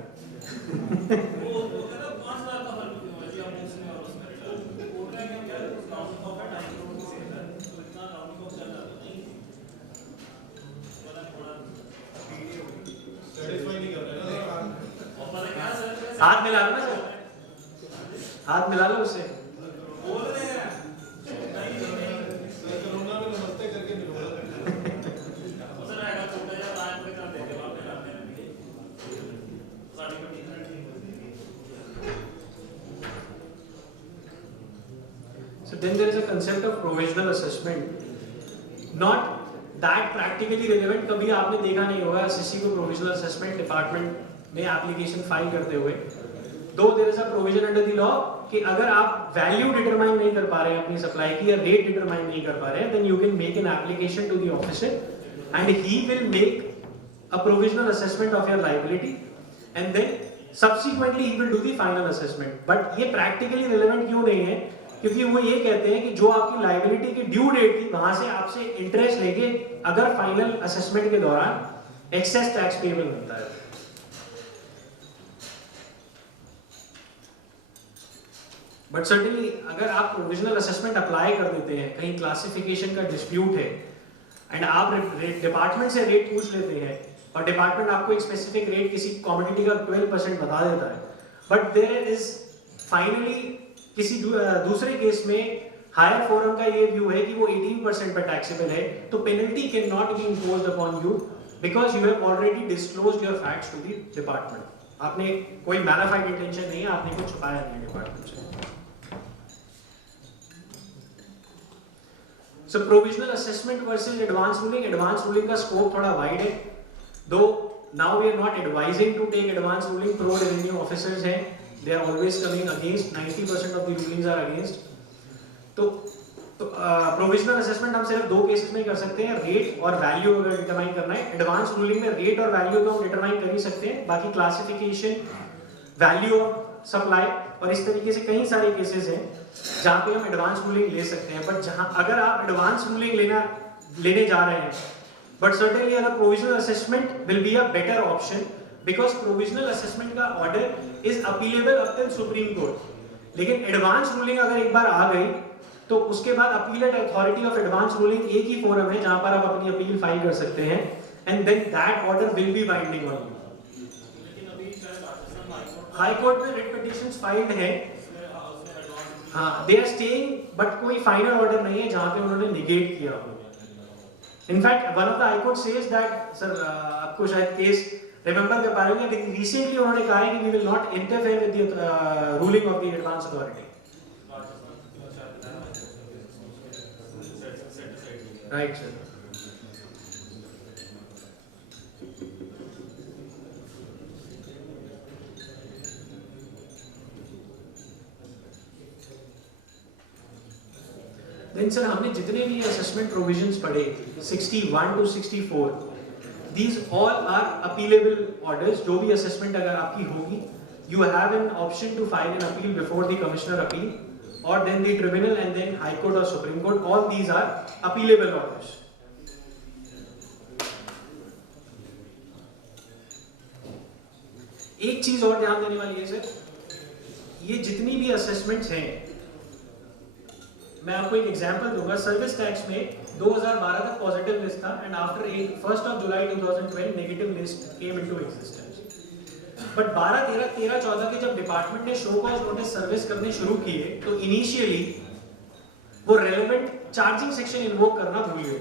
वो कहता 5,000 का फर्क क्यों है जी, हम उसमें और उसमें रिटर्न बोल रहे हैं कि यार राउंड ऑफ है 2.5 करोड़ की सेल है, तो इतना राउंड ऑफ चल जाता नहीं थोड़ा सेटिस्फाई नहीं कर रहे ना। ऑफर है क्या सर? हाथ मिला लो ना सर, हाथ मिला लो उससे। बोल रहे हैं नहीं सर कोरोना में नमस्ते करके मिलो। उसे रहेगा छोटा या रात में कर देंगे आपने करने नहीं साड़ी को डिफरेंट नहीं होती। So then there is a concept of provisional assessment, not that practically relevant। कभी आपने देखा नहीं होगा एसएससी को प्रोविजनल असेसमेंट डिपार्टमेंट में एप्लीकेशन फाइल करते हुए। दो there is a provision under the law कि अगर आप वैल्यू डिटरमाइन नहीं कर पा रहे हैं अपनी सप्लाई की या रेट डिटरमाइन नहीं कर पा रहे हैं, then you can make an application to the officer and he will make a provisional assessment of your liability and then subsequently he will do the final assessment. But ये प्रैक्टिकली रिलेवेंट क्यों नहीं है? क्योंकि वो ये कहते हैं कि जो आपकी लायबिलिटी की ड्यू डेट थी वहां से आपसे इंटरेस्ट लेके अगर फाइनल असेसमेंट के दौरान एक्सेस टैक्स पेबल बनता है। बट सर्टेनली अगर आप प्रोविजनल असेसमेंट अप्लाई कर देते हैं, कहीं क्लासिफिकेशन का डिस्प्यूट है एंड आप डिपार्टमेंट से रेट पूछ लेते हैं और डिपार्टमेंट आपको एक स्पेसिफिक रेट किसी कमोडिटी का 12% बता देता है बट देयर इज फाइनली किसी दूसरे केस में हायर फोरम का ये व्यू है कि वो 18% पर टैक्सेबल है, तो penalty can not be imposed upon you because you have already disclosed your facts to the department. आपने कोई मैनिफाइड इंटेंशन नहीं है, आपने कुछ छुपाया नहीं है डिपार्टमेंट से. So provisional assessment versus advanced ruling. Advanced ruling का scope थोड़ा wide है. Though now we are not advising to take advanced ruling. Pro revenue officers हैं, they are always coming against. 90% of the rulings are against. तो provisional assessment हम सिर्फ दो केसेस में कर सकते हैं. रेट और वैल्यू अगर डिटरमाइन करना है. एडवांस रूलिंग में रेट और वैल्यू को हम डिटरमाइन कर ही सकते हैं. बाकी क्लासिफिकेशन, वैल्यू ऑफ सप्लाई और इस तरीके से कई सारे केसेस हैं जहां पे हम एडवांस रूलिंग ले सकते हैं. बट जहां अगर आप एडवांस रूलिंग लेने जा रहे हैं, बट सर्टेनली अगर provisional assessment will be a better option because provisional assessment का order is appealable up till Supreme Court. लेकिन एडवांस रूलिंग अगर एक बार आ गई तो उसके बाद appellate authority of advance ruling एक ही फोरम है जहां पर आप अपनी अपील फाइल कर सकते हैं and then that order will be binding on you. High court में रिट पिटीशंस फाइल्ड है. हाँ, दे आर स्टेइंग बट कोई फाइनल ऑर्डर नहीं है जहां पे उन्होंने निगेट किया हो. In fact one of the high court says that sir आपको शायद केस रिमेंबर कर पा रहे होंगे लेकिन रिसेंटली उन्होंने कहा है कि we will not interfere with the ruling of the advance authority. Right sir. Then sir हमने जितने भी असेसमेंट प्रोविजंस पढ़े 61 to 64, these all are appealable orders. जो भी असेसमेंट अगर आपकी होगी, you have an option to file an appeal before the commissioner appeal or then the tribunal and then high court or supreme court. All these are appealable orders. एक चीज और ध्यान देने वाली है सर, ये जितनी भी असेसमेंट्स हैं, मैं आपको एक एग्जांपल दूंगा. सर्विस टैक्स में 2012 तक पॉजिटिव लिस्ट था and after 1 July 2012 negative list came into existence. But 12, 13, 14 के जब डिपार्टमेंट ने शो कॉज नोटिस सर्विस करने शुरू किए तो इनिशियली वो रेलेवेंट चार्जिंग सेक्शन इन्वोक करना भूल गए.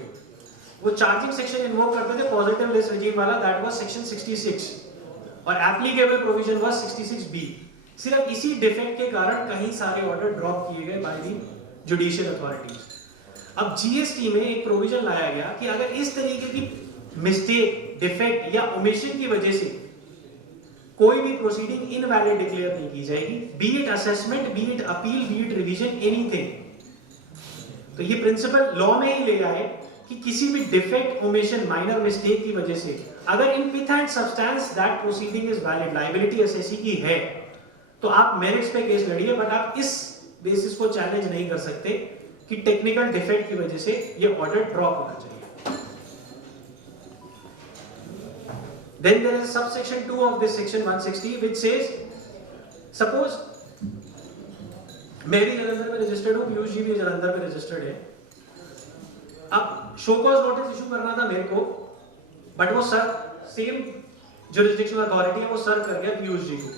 वो चार्जिंग सेक्शन इन्वोक करते थे पॉजिटिव लिस्ट रजीम वाला, दैट वाज सेक्शन 66 और एप्लीकेबल प्रोविजन वाज 66B. सिर्फ इसी डिफेक्ट के कारण कई सारे ऑर्डर ड्रॉप किए गए बाय दी जुडिशियल अथॉरिटीज. अब जीएसटी में एक प्रोविजन लाया गया कि अगर इस तरीके की मिस्टेक, डिफेक्ट या ओमिशन की वजह से कोई भी प्रोसीडिंग इनवैलिड डिक्लेयर नहीं की जाएगी, B it assessment, B it appeal, B it revision, anything. तो ये प्रिंसिपल लॉ में ही ले आए कि किसी भी डिफेक्ट, ओमिशन, माइनर मिस्टेक की वजह से अगर in pith and substance that proceeding is valid, liability SSC की है, तो आप मेरिट्स पे केस लड़िए. बट आप इस बेसिस को चैलेंज नहीं कर सकते कि टेक्निकल डिफेक्ट की वजह से ये ऑर्डर ड्रॉप होना चाहिए. Then there is subsection 2 of this section 160 which says, suppose मैं भी जलंधर में रजिस्टर्ड हूँ, पीयूष जी भी जलंधर में रजिस्टर्ड है. अब शो कॉज नोटिस इशू करना था मेरे को, बट वो सर सेम जुरिस्डिक्शनल अथॉरिटी है, वो सर कर गया पीयूष जी को.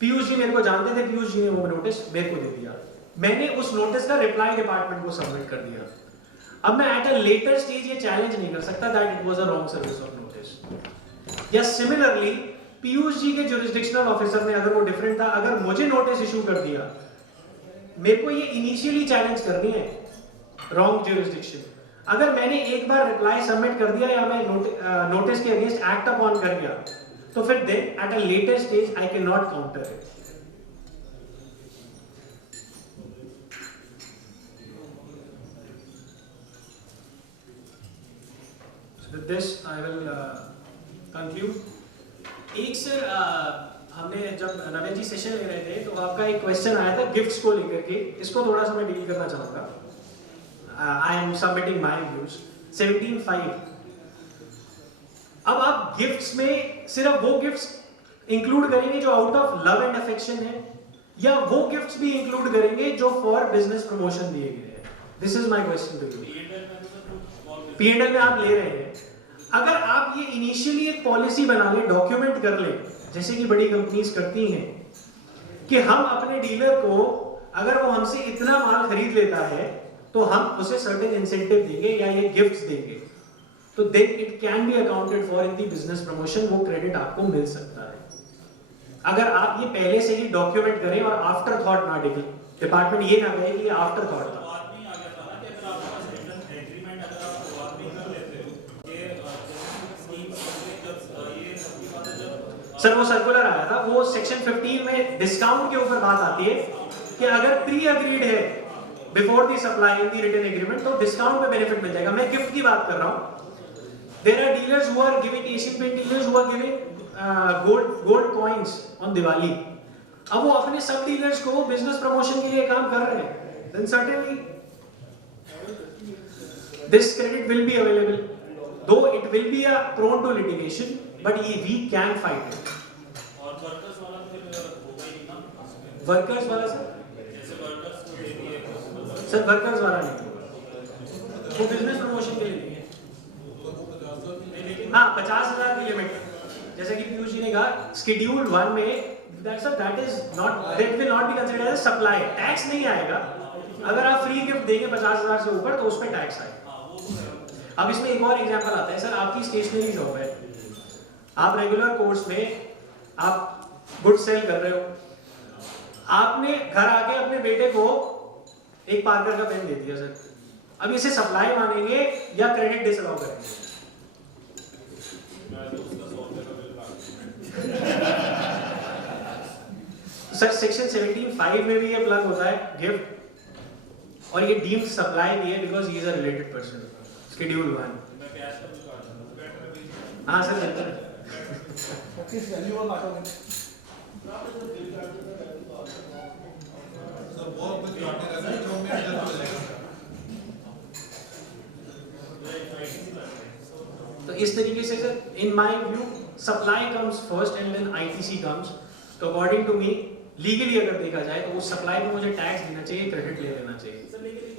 पीयूष जी मेरे को जानते थे, पीयूष जी ने वो नोटिस मेरे को दे दिया. मैंने उस नोटिस का रिप्लाई डिपार्टमेंट को सबमिट कर दिया. अब मैं एट अ लेटर स्टेज ये चैलेंज नहीं कर सकता that it was a wrong service of notice. या सिमिलरली पीयूष जी के जुरिस्डिक्शनल ऑफिसर ने अगर वो डिफरेंट था, अगर मुझे नोटिस इशू कर दिया, मेरे को ये इनिशियली चैलेंज करनी है रॉन्ग जुरिस्डिक्शन. अगर मैंने एक बार रिप्लाई सबमिट कर दिया या मैं नोटिस के अगेंस्ट एक्ट अपॉन कर गया, तो फिर then at a later stage I can not counter it. With this I will conclude. एक सर हमने जब नवेद जी सेशन ले रहे थे तो आपका एक क्वेश्चन आया था गिफ्ट्स को लेकर के, इसको थोड़ा सा मैं डील करना चाहूंगा. I am submitting my views. 17.5. अब आप गिफ्ट्स में सिर्फ वो गिफ्ट्स इंक्लूड करेंगे जो out of love and affection है, या वो गिफ्ट्स भी इंक्लूड करेंगे जो फॉर बिजनेस प्रमोशन दिए गए हैं? This is my question to you. P&L में आप ले रहे हैं, अगर आप ये इनिशियली एक पॉलिसी बना ले, डॉक्यूमेंट कर ले जैसे कि बड़ी कंपनीज करती हैं कि हम अपने डीलर को, अगर वो हमसे इतना माल खरीद लेता है तो हम उसे सर्टेन इंसेंटिव देंगे या ये गिफ्ट्स देंगे, तो then it can be accounted for in the business promotion, वो क्रेडिट आपको मिल सकता है। अगर आप ये पहले से ही डॉक्यूमेंट करें और आफ्टर थॉट ना डिक्लेयर, डिपार्टमेंट ये ना कहे कि ये आफ्टर थॉट था। बात नहीं आ गया था ना कि अगर आपके पास रिटर्न एग्रीमेंट अगर आप बात भी कर लेते हो कि स्कीम ये सबकी बात है जब सर वो सर्कुलर आया था, वो सेक्शन 15 में डिस्काउंट के ऊपर बात आती है कि अगर प्री अग्रीड है before the supply in the written agreement तो डिस्काउंट में बेनिफिट मिल जाएगा। मैं गिफ्ट की बात कर रहा हूं। There are dealers who are giving, Asian paint dealers who are giving gold coins on Diwali. अब वो अपने सब डीलर्स को बिजनेस प्रमोशन के लिए काम कर रहे हैं, then certainly this credit will be available, though it will be prone to litigation, but we can fight it. और वर्कर्स वाला तो फिर होगा ही ना, वर्कर्स वाला सर, जैसे वर्कर्स को दे दिए सर वर्कर्स वाला नहीं होगा, वो बिजनेस प्रमोशन के लिए नहीं है। लेकिन हाँ 50,000 की लिमिट, जैसे कि पीयूष जी ने कहा शेड्यूल 1 में that is not, that will not be considered as supply, tax नहीं आएगा। अगर आप फ्री गिफ्ट देंगे 50,000 से ऊपर तो उस पर टैक्स आएगा। अब इसमें एक और एग्जांपल आता है सर, आपकी स्टेशनरी शॉप है, आप रेगुलर कोर्स में आप गुड सेल कर रहे हो, आपने घर आके अपने बेटे को एक पार्कर का पेन दे दिया सर, अब इसे सप्लाई मानेंगे या क्रेडिट डिसअलाउ करेंगे? सर सेक्शन 17(5) में भी ये प्लग होता है गिफ्ट, और ये डीम्ड सप्लाई भी है because he is a related person, schedule 1। मैं कैश का बिल काटता हूं, बेटर भी हाँ सर बिल्कुल। किस वैल्यू का काटोगे? सर बहुत कुछ काटने रहता है जो में एडजस्ट हो जाएगा। तो इस तरीके से sir in my view supply comes first and then ITC comes. तो अकॉर्डिंग टू मी लीगली अगर देखा जाए तो उस सप्लाई में मुझे टैक्स देना चाहिए, क्रेडिट ले लेना चाहिए।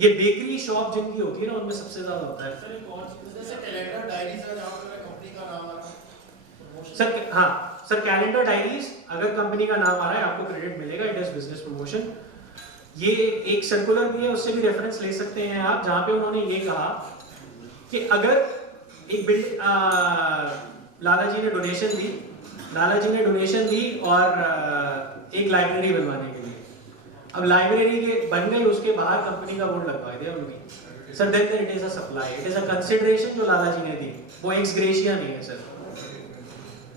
ये बेकरी शॉप जिनकी होती है ना उनमें सबसे ज्यादा होता है सर एक और चीज जैसे कैलेंडर डायरी है जहाँ पे कंपनी का नाम आ रहा है। सर। हाँ सर कैलेंडर डायरीज अगर कंपनी का नाम आ रहा है आपको क्रेडिट मिलेगा, इट इज बिजनेस प्रमोशन। ये एक सर्कुलर भी है, उससे भी रेफरेंस ले सकते हैं आप, जहां पे उन्होंने ये कहा कि अगर एक लाला जी ने डोनेशन दी और एक लाइब्रेरी बनवाने के लिए, अब लाइब्रेरी के बन गई, उसके बाहर कंपनी का बोर्ड लगवा दिया उनकी sir, then it is a supply, it is a consideration जो लाला जी ने दी, वो एक्स ग्रेशिया नहीं है सर,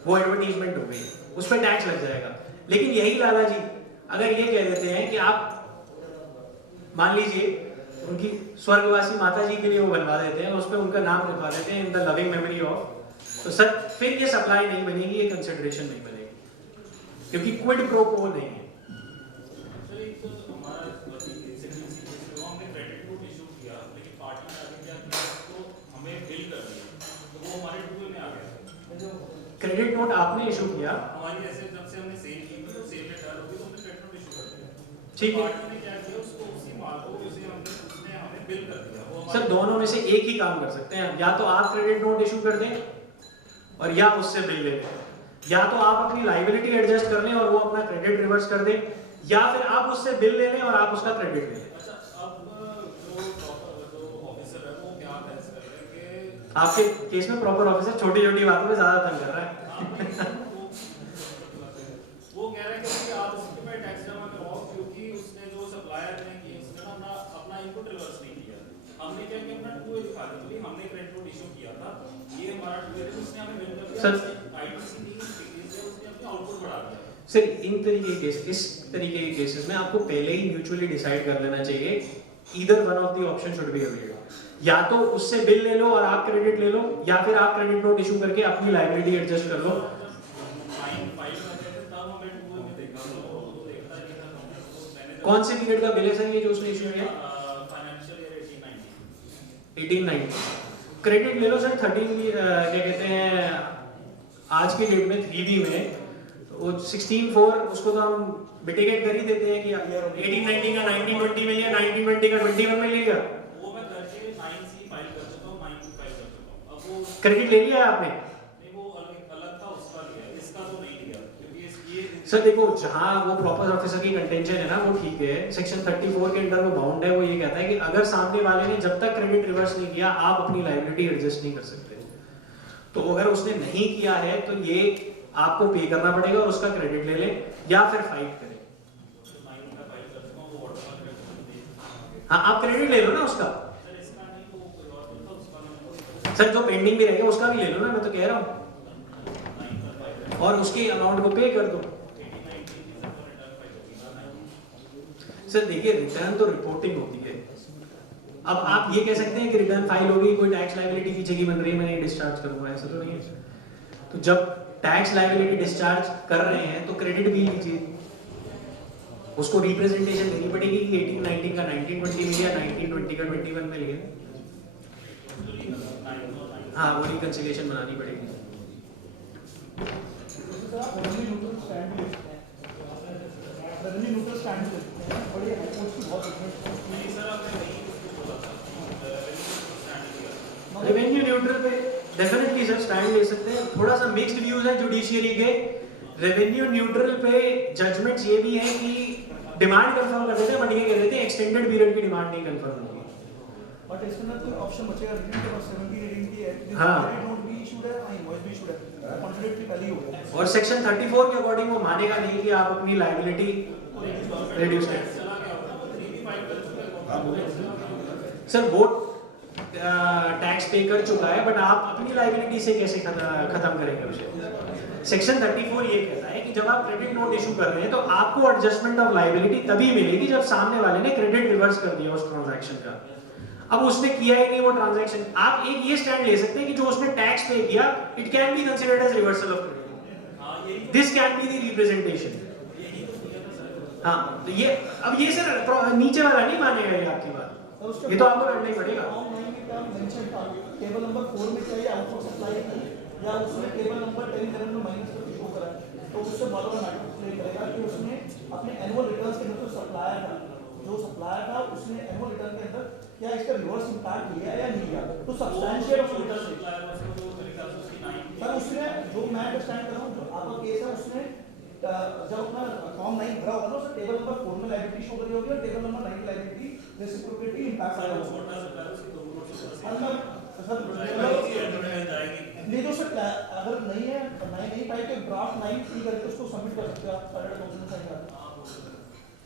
वो एडवर्टीजमेंट हो गई, उस पर टैक्स लग जाएगा। लेकिन यही लाला जी अगर ये कह देते हैं कि आप मान लीजिए उनकी स्वर्गवासी माता जी के लिए वो बनवा देते हैं, उस पर उनका नाम लिखवा देते हैं in the loving memory of, तो सर फिर ये सप्लाई नहीं बनेगी, ये कंसिडरेशन नहीं बनेगी, क्योंकि क्विड प्रो क्वो नहीं है। सर एक तो हमारा हमने क्रेडिट नोट इशू किया, लेकिन पार्टी ने आगे क्या किया तो हमें बिल कर दिया, तो वो हमारे टूल में आ गया। क्रेडिट नोट आपने इशू किया, हमारी ऐसे जब से हमने सेल की तो सेल में डाल होगी तो हमने क्रेडिट नोट इशू कर दिया। ठीक है पार्टी ने क्या किया, उसको उसी माल को उसने हमें बिल कर दिया। वो सर, दोनों में से एक ही काम कर सकते हैं, या तो आप क्रेडिट नोट इशू कर दें और या उससे बिल ले लें, या तो आप अपनी लायबिलिटी एडजस्ट कर लें और वो अपना क्रेडिट रिवर्स कर दें, या फिर आप उससे बिल ले लें और आप उसका क्रेडिट ले लें। अच्छा, अब जो ऑफिसर है वो क्या फैसला करें कि आपके केस में प्रॉपर ऑफिसर छोटी छोटी बातों पे ज्यादा तंग कर रहा है। वो कह रहे हैं कि आप उसके पे टैक्स जमा करवाओ, क्योंकि उसने जो सप्लायर ने की उसने ना अपना इनपुट रिवर्स नहीं किया। हमने क्या किया, अपना टू दिखा दिया, हमने क्रेडिट नोट इशू किया था, ये हमारा टू है, उसने हमें बिल कर दिया। सर, आईटीसी दी उसने अपनी आउटपुट बढ़ा दिया। सर इन तरीके के केस, इस तरीके के केसेस में आपको पहले ही म्यूचुअली डिसाइड कर लेना चाहिए, either one of the option should be available, या तो उससे बिल ले लो और आप क्रेडिट ले लो, या फिर आप क्रेडिट नोट इशू करके अपनी लायबिलिटी एडजस्ट कर लो। कौन से पीरियड का बिल है सर ये जो उसने इशू किया? Financial year 1890। क्रेडिट ले लो सर 13 की, क्या कहते हैं आज की डेट में 3B में वो 16(4) उसको तो हम मिटिगेट कर ही देते हैं कि 1890 का 1920 में लिया, 1920 का 21 में लिया, वो मैं करके 9C फाइल कर चुका हूं, 9 फाइल कर चुका हूं। अब वो क्रेडिट ले लिया है आपने? नहीं, वो अलग था उसका लिया, इसका तो नहीं लिया, क्योंकि सर देखो, जहां वो प्रॉपर ऑफिसर की कंटेंशन है ना, वो ठीक है, सेक्शन 34 के अंदर वो बाउंड है। वो ये कहता है कि अगर सामने वाले ने जब तक क्रेडिट रिवर्स नहीं किया, आप अपनी लायबिलिटी एडजस्ट नहीं कर सकते। तो अगर उसने नहीं किया है तो ये आपको पे करना पड़ेगा और उसका क्रेडिट ले ले या फिर फाइट करें। हाँ, आप क्रेडिट ले लो ना उसका। सर जो पेंडिंग भी रहेगा उसका भी ले लो ना, मैं तो कह रहा हूँ, और उसके अमाउंट को पे कर दो। सर देखिए, रिटर्न तो रिपोर्टिंग होती है। अब आप ये कह सकते हैं कि रिटर्न फाइल होगी, कोई टैक्स लायबिलिटी पीछे की बन रही है, मैं ये डिस्चार्ज करूंगा, ऐसा तो नहीं है। तो जब टैक्स लायबिलिटी डिस्चार्ज कर रहे हैं तो क्रेडिट भी लीजिए, उसको रिप्रेजेंटेशन देनी पड़ेगी कि 18-19 का 1920 में लिया, 1920 का 21 में लिया। हाँ, वो रिकंसिलिएशन बनानी पड़ेगी। रेवेन्यू न्यूट्रल पे डेफिनेटली सर स्टैंड ले सकते हैं। थोड़ा सा मिक्स्ड व्यूज है जुडिशियरी के। रेवेन्यू न्यूट्रल पे जजमेंट्स ये भी है कि डिमांड कंफर्म कर देते हैं, बट ये कह देते हैं एक्सटेंडेड पीरियड की डिमांड नहीं कंफर्म होगी। बट इसमें ना कोई ऑप्शन बचेगा, रीडिंग के बाद 70 रीडिंग की है, हाँ। नोट भी इशूड है, इनवॉइस भी इशूड है, कॉन्ट्रैक्ट पहले ही हो गया। और सेक्शन 34 के अकॉर्डिंग वो मानेगा नहीं कि आप अपनी लायबिलिटी रिड्यूस करें। सर वो टैक्स पे कर चुका है, बट आप अपनी लायबिलिटी से कैसे खत्म करेंगे उसे? सेक्शन 34 ये कहता है कि जब आप क्रेडिट नोट इशू कर रहे हैं तो आपको एडजस्टमेंट ऑफ लायबिलिटी तभी मिलेगी जब सामने वाले ने क्रेडिट रिवर्स कर दिया उस ट्रांजैक्शन का। अब उसने किया ही नहीं वो ट्रांजैक्शन, आप एक ये स्टैंड ले सकते हैं कि जो उसने टैक्स पे किया, it can be considered as reversal of credit, this can be the representation. हाँ, तो ये अब ये सर नीचे वाला नहीं मानेगा ये आपकी बात, ये तो आपको करना ही पड़ेगा। टेबल नंबर 4 में चाहिए आउटपुट सप्लाई की, या उसने टेबल नंबर 10 में माइनस करके शो करा, तो उससे बड़ा मैटर प्ले करेगा कि उसने अपने एनुअल रिटर्न्स के अंदर जो सप्लायर था उसने एनुअल रिटर्न के अंदर क्या इसका रिवर्स इंपैक्ट लिया या नहीं लिया। तो सब्सटैंशियल ऑफ रिटर्न सर उसने, जो मैं अंडरस्टैंड कर रहा हूँ, आपका केस है, उसने जब अपना फॉर्म 9 भरा होगा ना, उसने टेबल नंबर 4 में लायबिलिटी शो करी होगी और टेबल नंबर 9 की लायबिलिटी रेसिप्रोकेटली इंपैक्ट आया होगा। नहीं तो सर अगर नहीं है, नहीं पाई तो ड्राफ्ट 9 फ्री करके उसको सबमिट कर सकते हैं आप सारे डॉक्यूमेंट साइन करा।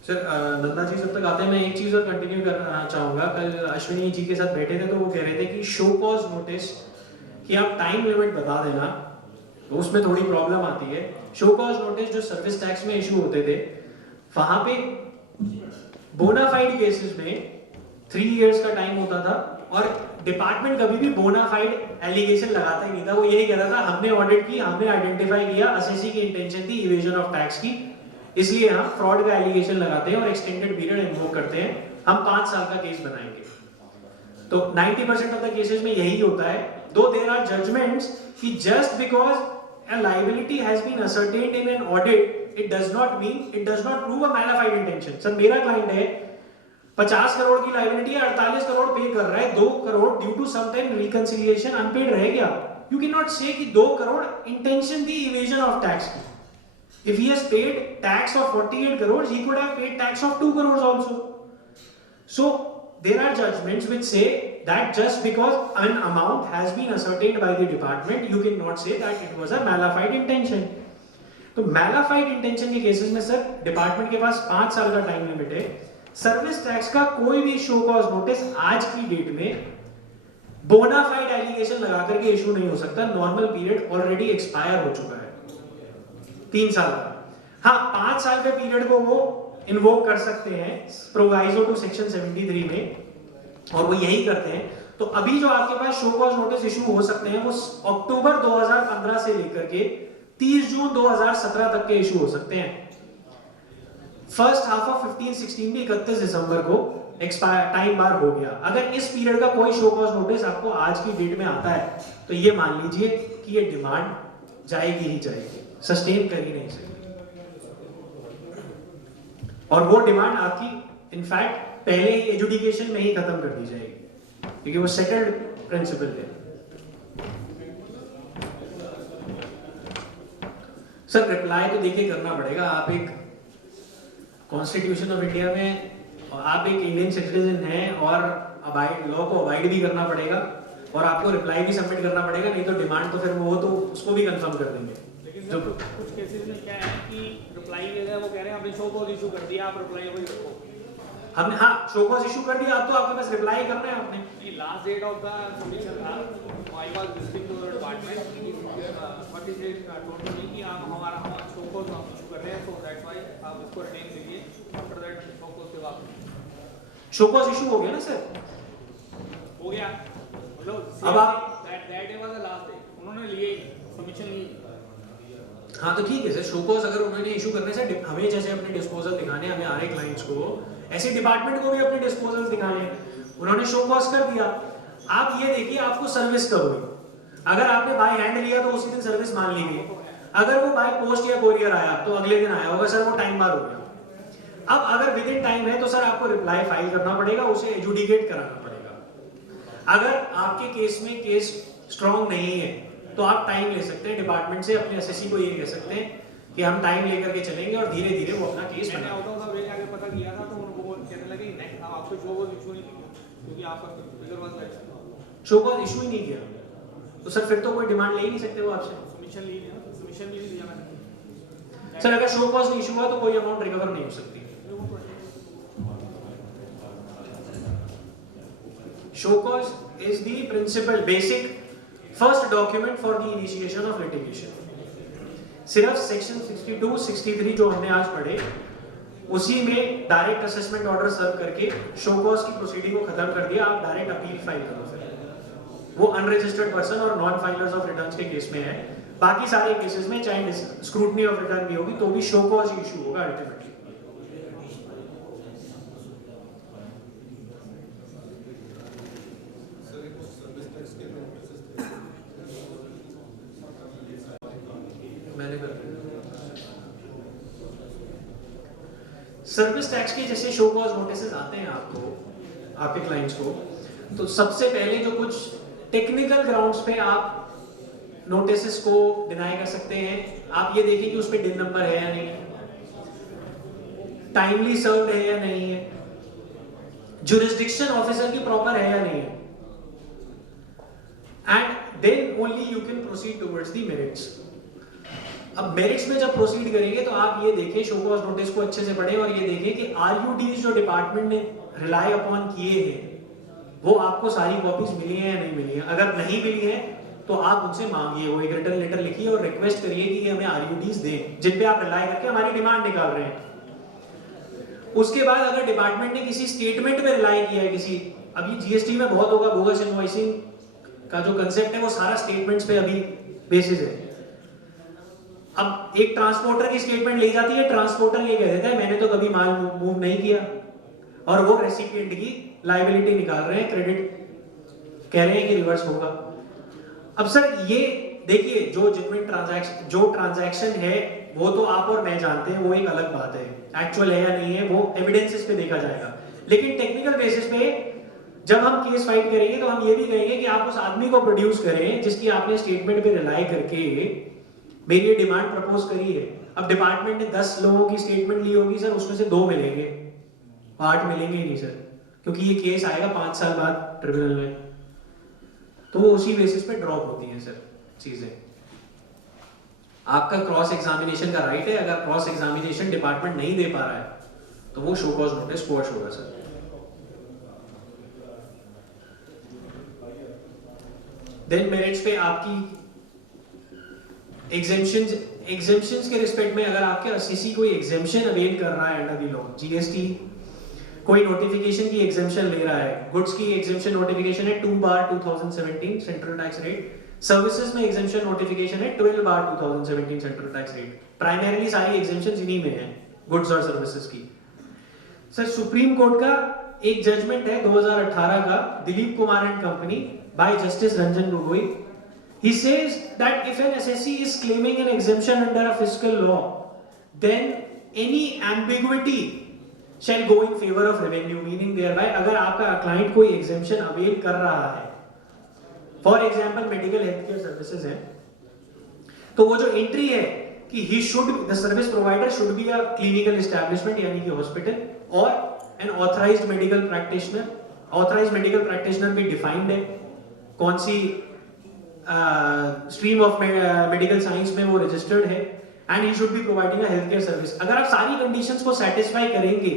सर नंदा जी जब तक आते हैं, मैं एक चीज और कंटिन्यू करना चाहूंगा। कल अश्विनी जी के साथ बैठे थे तो वो कह रहे थे कि शो कॉज नोटिस कि आप टाइम लिमिट बता देना, तो उसमें थोड़ी प्रॉब्लम आती है। शो कॉज नोटिस जो सर्विस टैक्स में इशू होते थे, वहां पे बोनाफाइड केसेस में 3 इयर्स का टाइम होता था और डिपार्टमेंट कभी भी बोनाफाइड एलिगेशन लगाता ही नहीं था। वो यही कह रहा था हमने ऑडिट की, हमने आइडेंटिफाई किया, असेसी की इंटेंशन थी इवेजन ऑफ टैक्स की, इसलिए हम फ्रॉड का एलिगेशन लगाते हैं और एक्सटेंडेड पीरियड इन्वोक करते हैं, हम 5 साल का केस बनाएंगे। तो 90% ऑफ द केसेस में यही होता है। दो देयर आर जजमेंट्स कि just because a liability has been ascertained in an audit, it does not prove a mala-fide intention. Sir मेरा क्लाइंट है 50 करोड़ की लायबिलिटी है, 48 करोड़ पे कर रहा है, 2 crore due to some time reconciliation unpaid रह गया। यू कैन नॉट से कि 2 करोड़ इंटेंशन थी इवेजन ऑफ टैक्स की। If he has paid tax of 48 crores, he could have paid tax of 2 crores also. So there are judgments which say that just because an amount has been ascertained by the department, you cannot say that it was a mala-fide intention. तो mala-fide intention के केसेस में सर डिपार्टमेंट के पास 5 साल का टाइम लिमिट है। सर्विस टैक्स का कोई भी शो कॉज नोटिस आज की डेट में बोनाफाइड एलिगेशन लगा करके इशू नहीं हो सकता। नॉर्मल पीरियड ऑलरेडी एक्सपायर हो चुका है 3 साल का। हाँ, 5 साल के पीरियड को वो इन्वोक कर सकते हैं प्रोवाइजो टू सेक्शन 73 में, और वो यही करते हैं। तो अभी जो आपके पास शो कॉज नोटिस इशू हो सकते हैं वो अक्टूबर 2015 से लेकर के 30 जून 2017 तक के इशू हो सकते हैं। फर्स्ट हाफ ऑफ 15-16 भी 31 दिसंबर को एक्सपायर टाइम बार हो गया। अगर इस पीरियड का कोई शो कॉज नोटिस आपको आज की डेट में आता है तो ये मान लीजिए कि ये डिमांड जाएगी ही जाएगी, सस्टेन कर ही नहीं सकती, और वो डिमांड आपकी इनफैक्ट पहले ही एजुडिकेशन में ही खत्म कर दी जाएगी क्योंकि वो सेटल्ड प्रिंसिपल है। सर रिप्लाई तो देखिए करना पड़ेगा, आप एक कॉन्स्टिट्यूशन ऑफ इंडिया में आप एक इंडियन सिटीजन हैं और लॉ को अवॉइड भी करना पड़ेगा और आपको रिप्लाई भी सबमिट करना पड़ेगा, नहीं तो डिमांड तो फिर वो तो उसको भी कंफर्म कर देंगे। लेकिन सर कुछ केसेस में क्या है कि रिप्लाई है वो कह रहे हैं आपने शो कॉज इशू कर दिया, आप रिप्लाई वही रखो। हमने हाँ शो कॉज इशू कर दिया, अब तो आपके पास रिप्लाई करना है आपने। ये last date of the submission था, I was visiting to the department, but it is told me कि आप हमारा शो कॉज हम इशू कर रहे हैं, सो दैट्स व्हाई आप इसको रिटेन कीजिए, आफ्टर दैट शो कॉज के बाद शो कॉज इशू हो गया ना सर, हो गया। मतलब अब आप that day was the last day, उन्होंने लिए ही सबमिशन ली। हाँ तो ठीक है सर, शो कॉज अगर उन्होंने इशू करने से हमें जैसे अपने डिस्पोजल दिखाने हमें आ रहे क्लाइंट्स को, ऐसे डिपार्टमेंट को भी अपने डिस्पोजल दिखाने, उन्होंने शो कॉज कर दिया। आप ये देखिए आपको सर्विस कब हुई, अगर आपने बाय हैंड लिया तो उसी दिन सर्विस मान ली गई, अगर वो बाय पोस्ट या कोरियर आया तो अगले दिन आया होगा सर, वो टाइम बार हो गया। अब अगर विद इन टाइम है तो सर आपको रिप्लाई फाइल करना पड़ेगा, उसे एजुडिकेट कराना पड़ेगा। अगर आपके केस में केस स्ट्रॉन्ग नहीं है तो आप टाइम ले सकते हैं डिपार्टमेंट से, अपने एसएससी को ये कह सकते हैं कि हम टाइम लेकर के चलेंगे और धीरे धीरे वो अपना केस मैंने बनाएंगे। आउट ऑफ द वे आगे पता किया था तो उनको वो कहने लगे नेक्स्ट हम आपको शो कॉज इशू नहीं किया क्योंकि आपका figure was that show cause issue ही नहीं किया तो सर फिर तो कोई डिमांड ले ही नहीं सकते वो आपसे। सबमिशन ली ना, सबमिशन भी नहीं दिया मैंने। सर अगर शो कॉज नहीं इशू हुआ तो कोई अमाउंट रिकवर नहीं हो सकती। Show cause is the principal basic first document for the initiation of litigation. सिर्फ सेक्शन 62, 63 जो हमने आज पढ़े उसी में डायरेक्ट असेसमेंट ऑर्डर सर्व करके शो कॉज की प्रोसीडिंग को खत्म कर दिया, आप डायरेक्ट अपील फाइल करो। फिर वो अनरजिस्टर्ड पर्सन और नॉन फाइलर्स ऑफ रिटर्न्स के केस में है, बाकी सारे केसेस में चाहे स्क्रूटनी ऑफ रिटर्न भी होगी तो भी शो कॉज इशू होगा अल्टीमेटली। सर्विस टैक्स के जैसे शो कॉज नोटिसेस आते हैं आपको, आपके क्लाइंट्स को, तो सबसे पहले जो कुछ टेक्निकल ग्राउंड्स पे आप नोटिसेस को डिनाई कर सकते हैं। आप ये देखिए कि उस पे डिन नंबर है या नहीं, टाइमली सर्व्ड है या नहीं है, जुरिस्डिक्शन ऑफिसर की प्रॉपर है या नहीं है, and then only you can proceed towards the merits. अब मेरिट्स में जब प्रोसीड करेंगे तो आप ये देखें, शो कॉज नोटिस को अच्छे से पढ़ें और ये देखें कि आरयूडीज जो डिपार्टमेंट ने रिलाई अपॉन किए हैं वो आपको सारी कॉपीज मिली हैं या नहीं मिली हैं। अगर नहीं मिली है तो आप उनसे मांगिए, वो एक रिटर्न लेटर लिखिए और रिक्वेस्ट करिए कि हमें आरयूडीज दें जिन पे आप रिलाई करके हमारी डिमांड निकाल रहे हैं। उसके बाद अगर डिपार्टमेंट ने किसी स्टेटमेंट पे रिलाई किया है किसी, अभी जीएसटी में बहुत होगा बोगस इनवॉइसिंग का जो कंसेप्ट है वो सारा स्टेटमेंट्स पे अभी बेसिस है। अब एक ट्रांसपोर्टर की स्टेटमेंट ले जाती है, ट्रांसपोर्टर ये कह देता है मैंने तो कभी माल मूव नहीं किया, और वो रेसिपिएंट की लायबिलिटी निकाल रहे हैं, क्रेडिट कह रहे हैं कि रिवर्स होगा। अब सर ये देखिए जो जेन्युइन ट्रांजैक्शन है वो तो आप और मैं जानते हैं, वो एक अलग बात है, एक्चुअल है या नहीं है वो एविडेंसेस पे देखा जाएगा। लेकिन टेक्निकल बेसिस पे जब हम केस फाइट करेंगे तो हम ये भी कहेंगे कि आप उस आदमी को प्रोड्यूस करें जिसकी आपने स्टेटमेंट पे रिलाई करके मेरी ये डिमांड प्रपोज करी है। अब डिपार्टमेंट ने 10 लोगों की स्टेटमेंट ली होगी सर, उसमें से 2 मिलेंगे, 8 मिलेंगे ही नहीं सर, क्योंकि ये केस आएगा 5 साल बाद ट्रिब्यूनल में, तो वो उसी बेसिस पे ड्रॉप होती है सर चीजें। आपका क्रॉस एग्जामिनेशन का राइट है, अगर क्रॉस एग्जामिनेशन डिपार्टमेंट नहीं दे पा रहा है तो वो शो कॉज नोटिस क्वॉश होगा सर। देन मेरिट्स पे आपकी एग्जेम्पशंस के रिस्पेक्ट में अगर आपके एससीसी कोई एग्जेम्पशन अवेल कर रहा है अंडर द लॉ, जीएसटी कोई नोटिफिकेशन की एग्जेम्पशन ले रहा है, गुड्स की एग्जेम्पशन नोटिफिकेशन है 2/2017 सेंट्रल टैक्स रेट, सर्विसेज में एग्जेम्पशन नोटिफिकेशन है 12/2017 सेंट्रल टैक्स रेट, प्राइमरीली सारी एग्जेम्पशंस इन्हीं में है गुड्स और सर्विसेज की। सर सुप्रीम कोर्ट का एक जजमेंट है 2018 का, Dilip Kumar and company by justice Ranjan Gogoi. He says that if an SSC is claiming an exemption under a fiscal law, then any ambiguity shall go in favor of revenue, meaning thereby अगर आपका क्लाइंट कोई exemption अवेल कर रहा है, for example medical health care services है, तो वो जो एंट्री है कि he should, the service provider should be a clinical establishment यानी कि हॉस्पिटल, और an authorized medical practitioner. Authorized medical practitioner भी defined है, कौन सी स्ट्रीम ऑफ मेडिकल साइंस में वो रजिस्टर्ड है, and he should be providing a health care service. अगर आप सारी कंडीशंस को सेटिस्फाई करेंगे,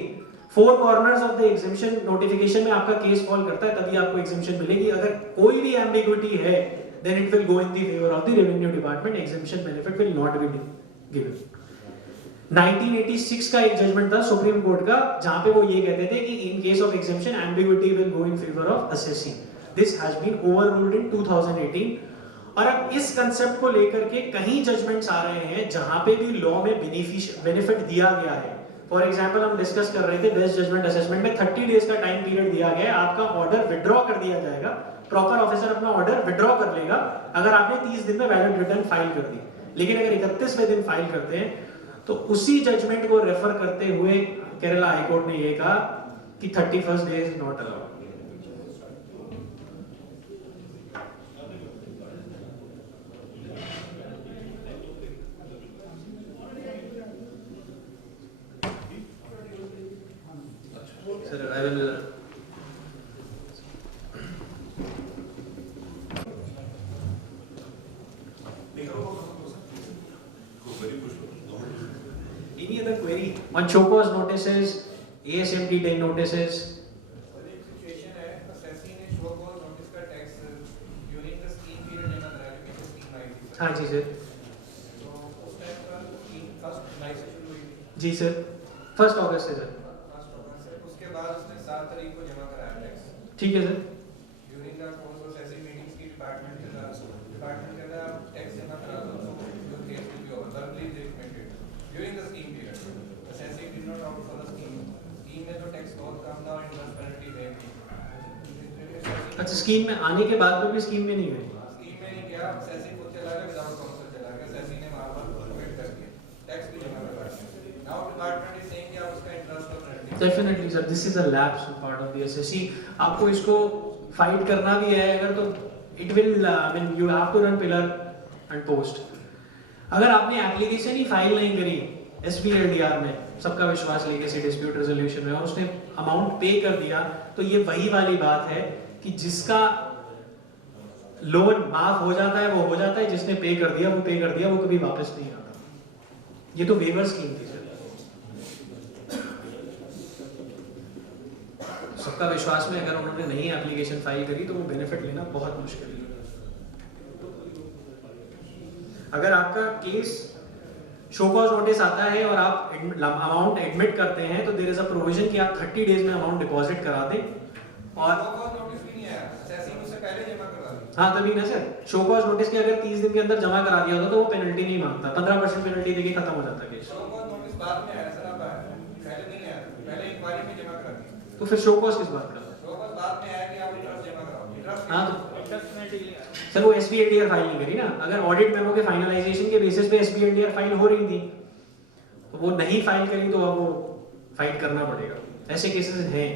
four corners of the exemption notification में आपका केस फॉल करता है, तभी आपको एग्जेम्पशन मिलेगी. अगर कोई भी एम्बिग्विटी है, then it will go in the favor of the revenue department. Exemption benefit will not be given. 1986 का एक जजमेंट था सुप्रीम कोर्ट का, जहां पे वो ये कहते थे कि in case of exemption ambiguity will go in favour of assessee. This has been overruled in 2018. और अब इस कंसेप्ट को लेकर के कहीं जजमेंट्स आ रहे हैं जहां पे भी लॉ में बेनिफिट दिया गया है. फॉर एग्जांपल हम डिस्कस कर रहे थे बेस्ट जजमेंट असेसमेंट में 30 डेज का टाइम पीरियड दिया गया है, आपका ऑर्डर विड्रॉ कर दिया जाएगा, प्रॉपर ऑफिसर अपना ऑर्डर विड्रॉ कर लेगा अगर आपने 30 दिन में वैलिड रिटर्न फाइल कर दी. लेकिन अगर 31वें दिन फाइल करते हैं तो उसी जजमेंट को रेफर करते हुए केरला हाई कोर्ट ने ये कहा कि 31st day is not allowed. Sir, I will any other query on Chocos notices, ASMT 10 notices. एक सिचुएशन है, असेसी ने शो कॉज नोटिस का tax during the scheme period जमा कराया क्योंकि स्कीम आई थी. हाँ जी सर. तो उस टाइम पर स्कीम फर्स्ट जुलाई से शुरू हुई थी. जी सर, 1 अगस्त से सर. फर्स्ट अगस्त से, उसके बाद उसने 7 तारीख को जमा कराया टैक्स. ठीक है sir. During the course of assessee meetings की डिपार्टमेंट के साथ टैक्स जमा करा दो तो जो case will be over. Verbally recommended during the scheme period. Assessee did not out for the scheme. Scheme में तो टैक्स बहुत कम था और इंटरेस्ट पेनल्टी देगी. अच्छा, स्कीम में आने के बाद भी स्कीम में नहीं गए. स्कीम में नहीं गया, असेसी खुद चला गया, विदाउट काउंसिल चला गया. असेसी ने वहां पर कमिट कर दिया, टैक्स भी जमा करवा दिया. नाउ डिपार्टमेंट इज सेइंग कि आप उसका इंटरेस्ट और penalty. Definitely sir, this is a lapse part of the SSC. आपको इसको फाइट करना भी है अगर, तो it will I mean you have to run pillar and post. अगर आपने एप्लीकेशन ही फाइल नहीं करी एसपीएलडीआर में, सबका विश्वास लेके डिस्प्यूट रेजोल्यूशन में, और उसने अमाउंट पे कर दिया, तो ये वही वाली बात है कि जिसका लोन माफ हो जाता है वो हो जाता है, जिसने पे कर दिया वो कभी वापस नहीं आता. ये तो वेवर स्कीम थी सर. सबका विश्वास में अगर उन्होंने नहीं एप्लीकेशन फाइल करी तो वो बेनिफिट लेना बहुत मुश्किल है. अगर आपका केस शो कॉज नोटिस आता है और आप अमाउंट एडमिट करते हैं तो देयर इज अ प्रोविजन कि आप 30 डेज में अमाउंट डिपॉजिट करा दें. और शो कॉज नोटिस भी नहीं आया, असेसी उससे पहले जमा करवा दी. हाँ तभी ना सर, शो कॉज नोटिस के अगर 30 दिन के अंदर जमा करा दिया होता तो वो पेनल्टी नहीं मांगता, 15% पेनल्टी देके खत्म हो जाता केस. शो कॉज नोटिस बाद में आया सर, अब आया, पहले नहीं आया, पहले इंक्वायरी में जमा करा दी. तो फिर शो कॉज किस बात का? शो कॉज बाद में आया कि आप इंटरेस्ट जमा कराओ. इंटरेस्ट हाँ तो सर वो एसपीएलडीआर फाइल नहीं करी ना. अगर ऑडिट मेमो के फाइनलाइजेशन के बेसिस पे एसपीएलडीआर फाइल हो रही थी तो वो नहीं फाइल करी तो अब वो फाइट करना पड़ेगा. ऐसे केसेस हैं.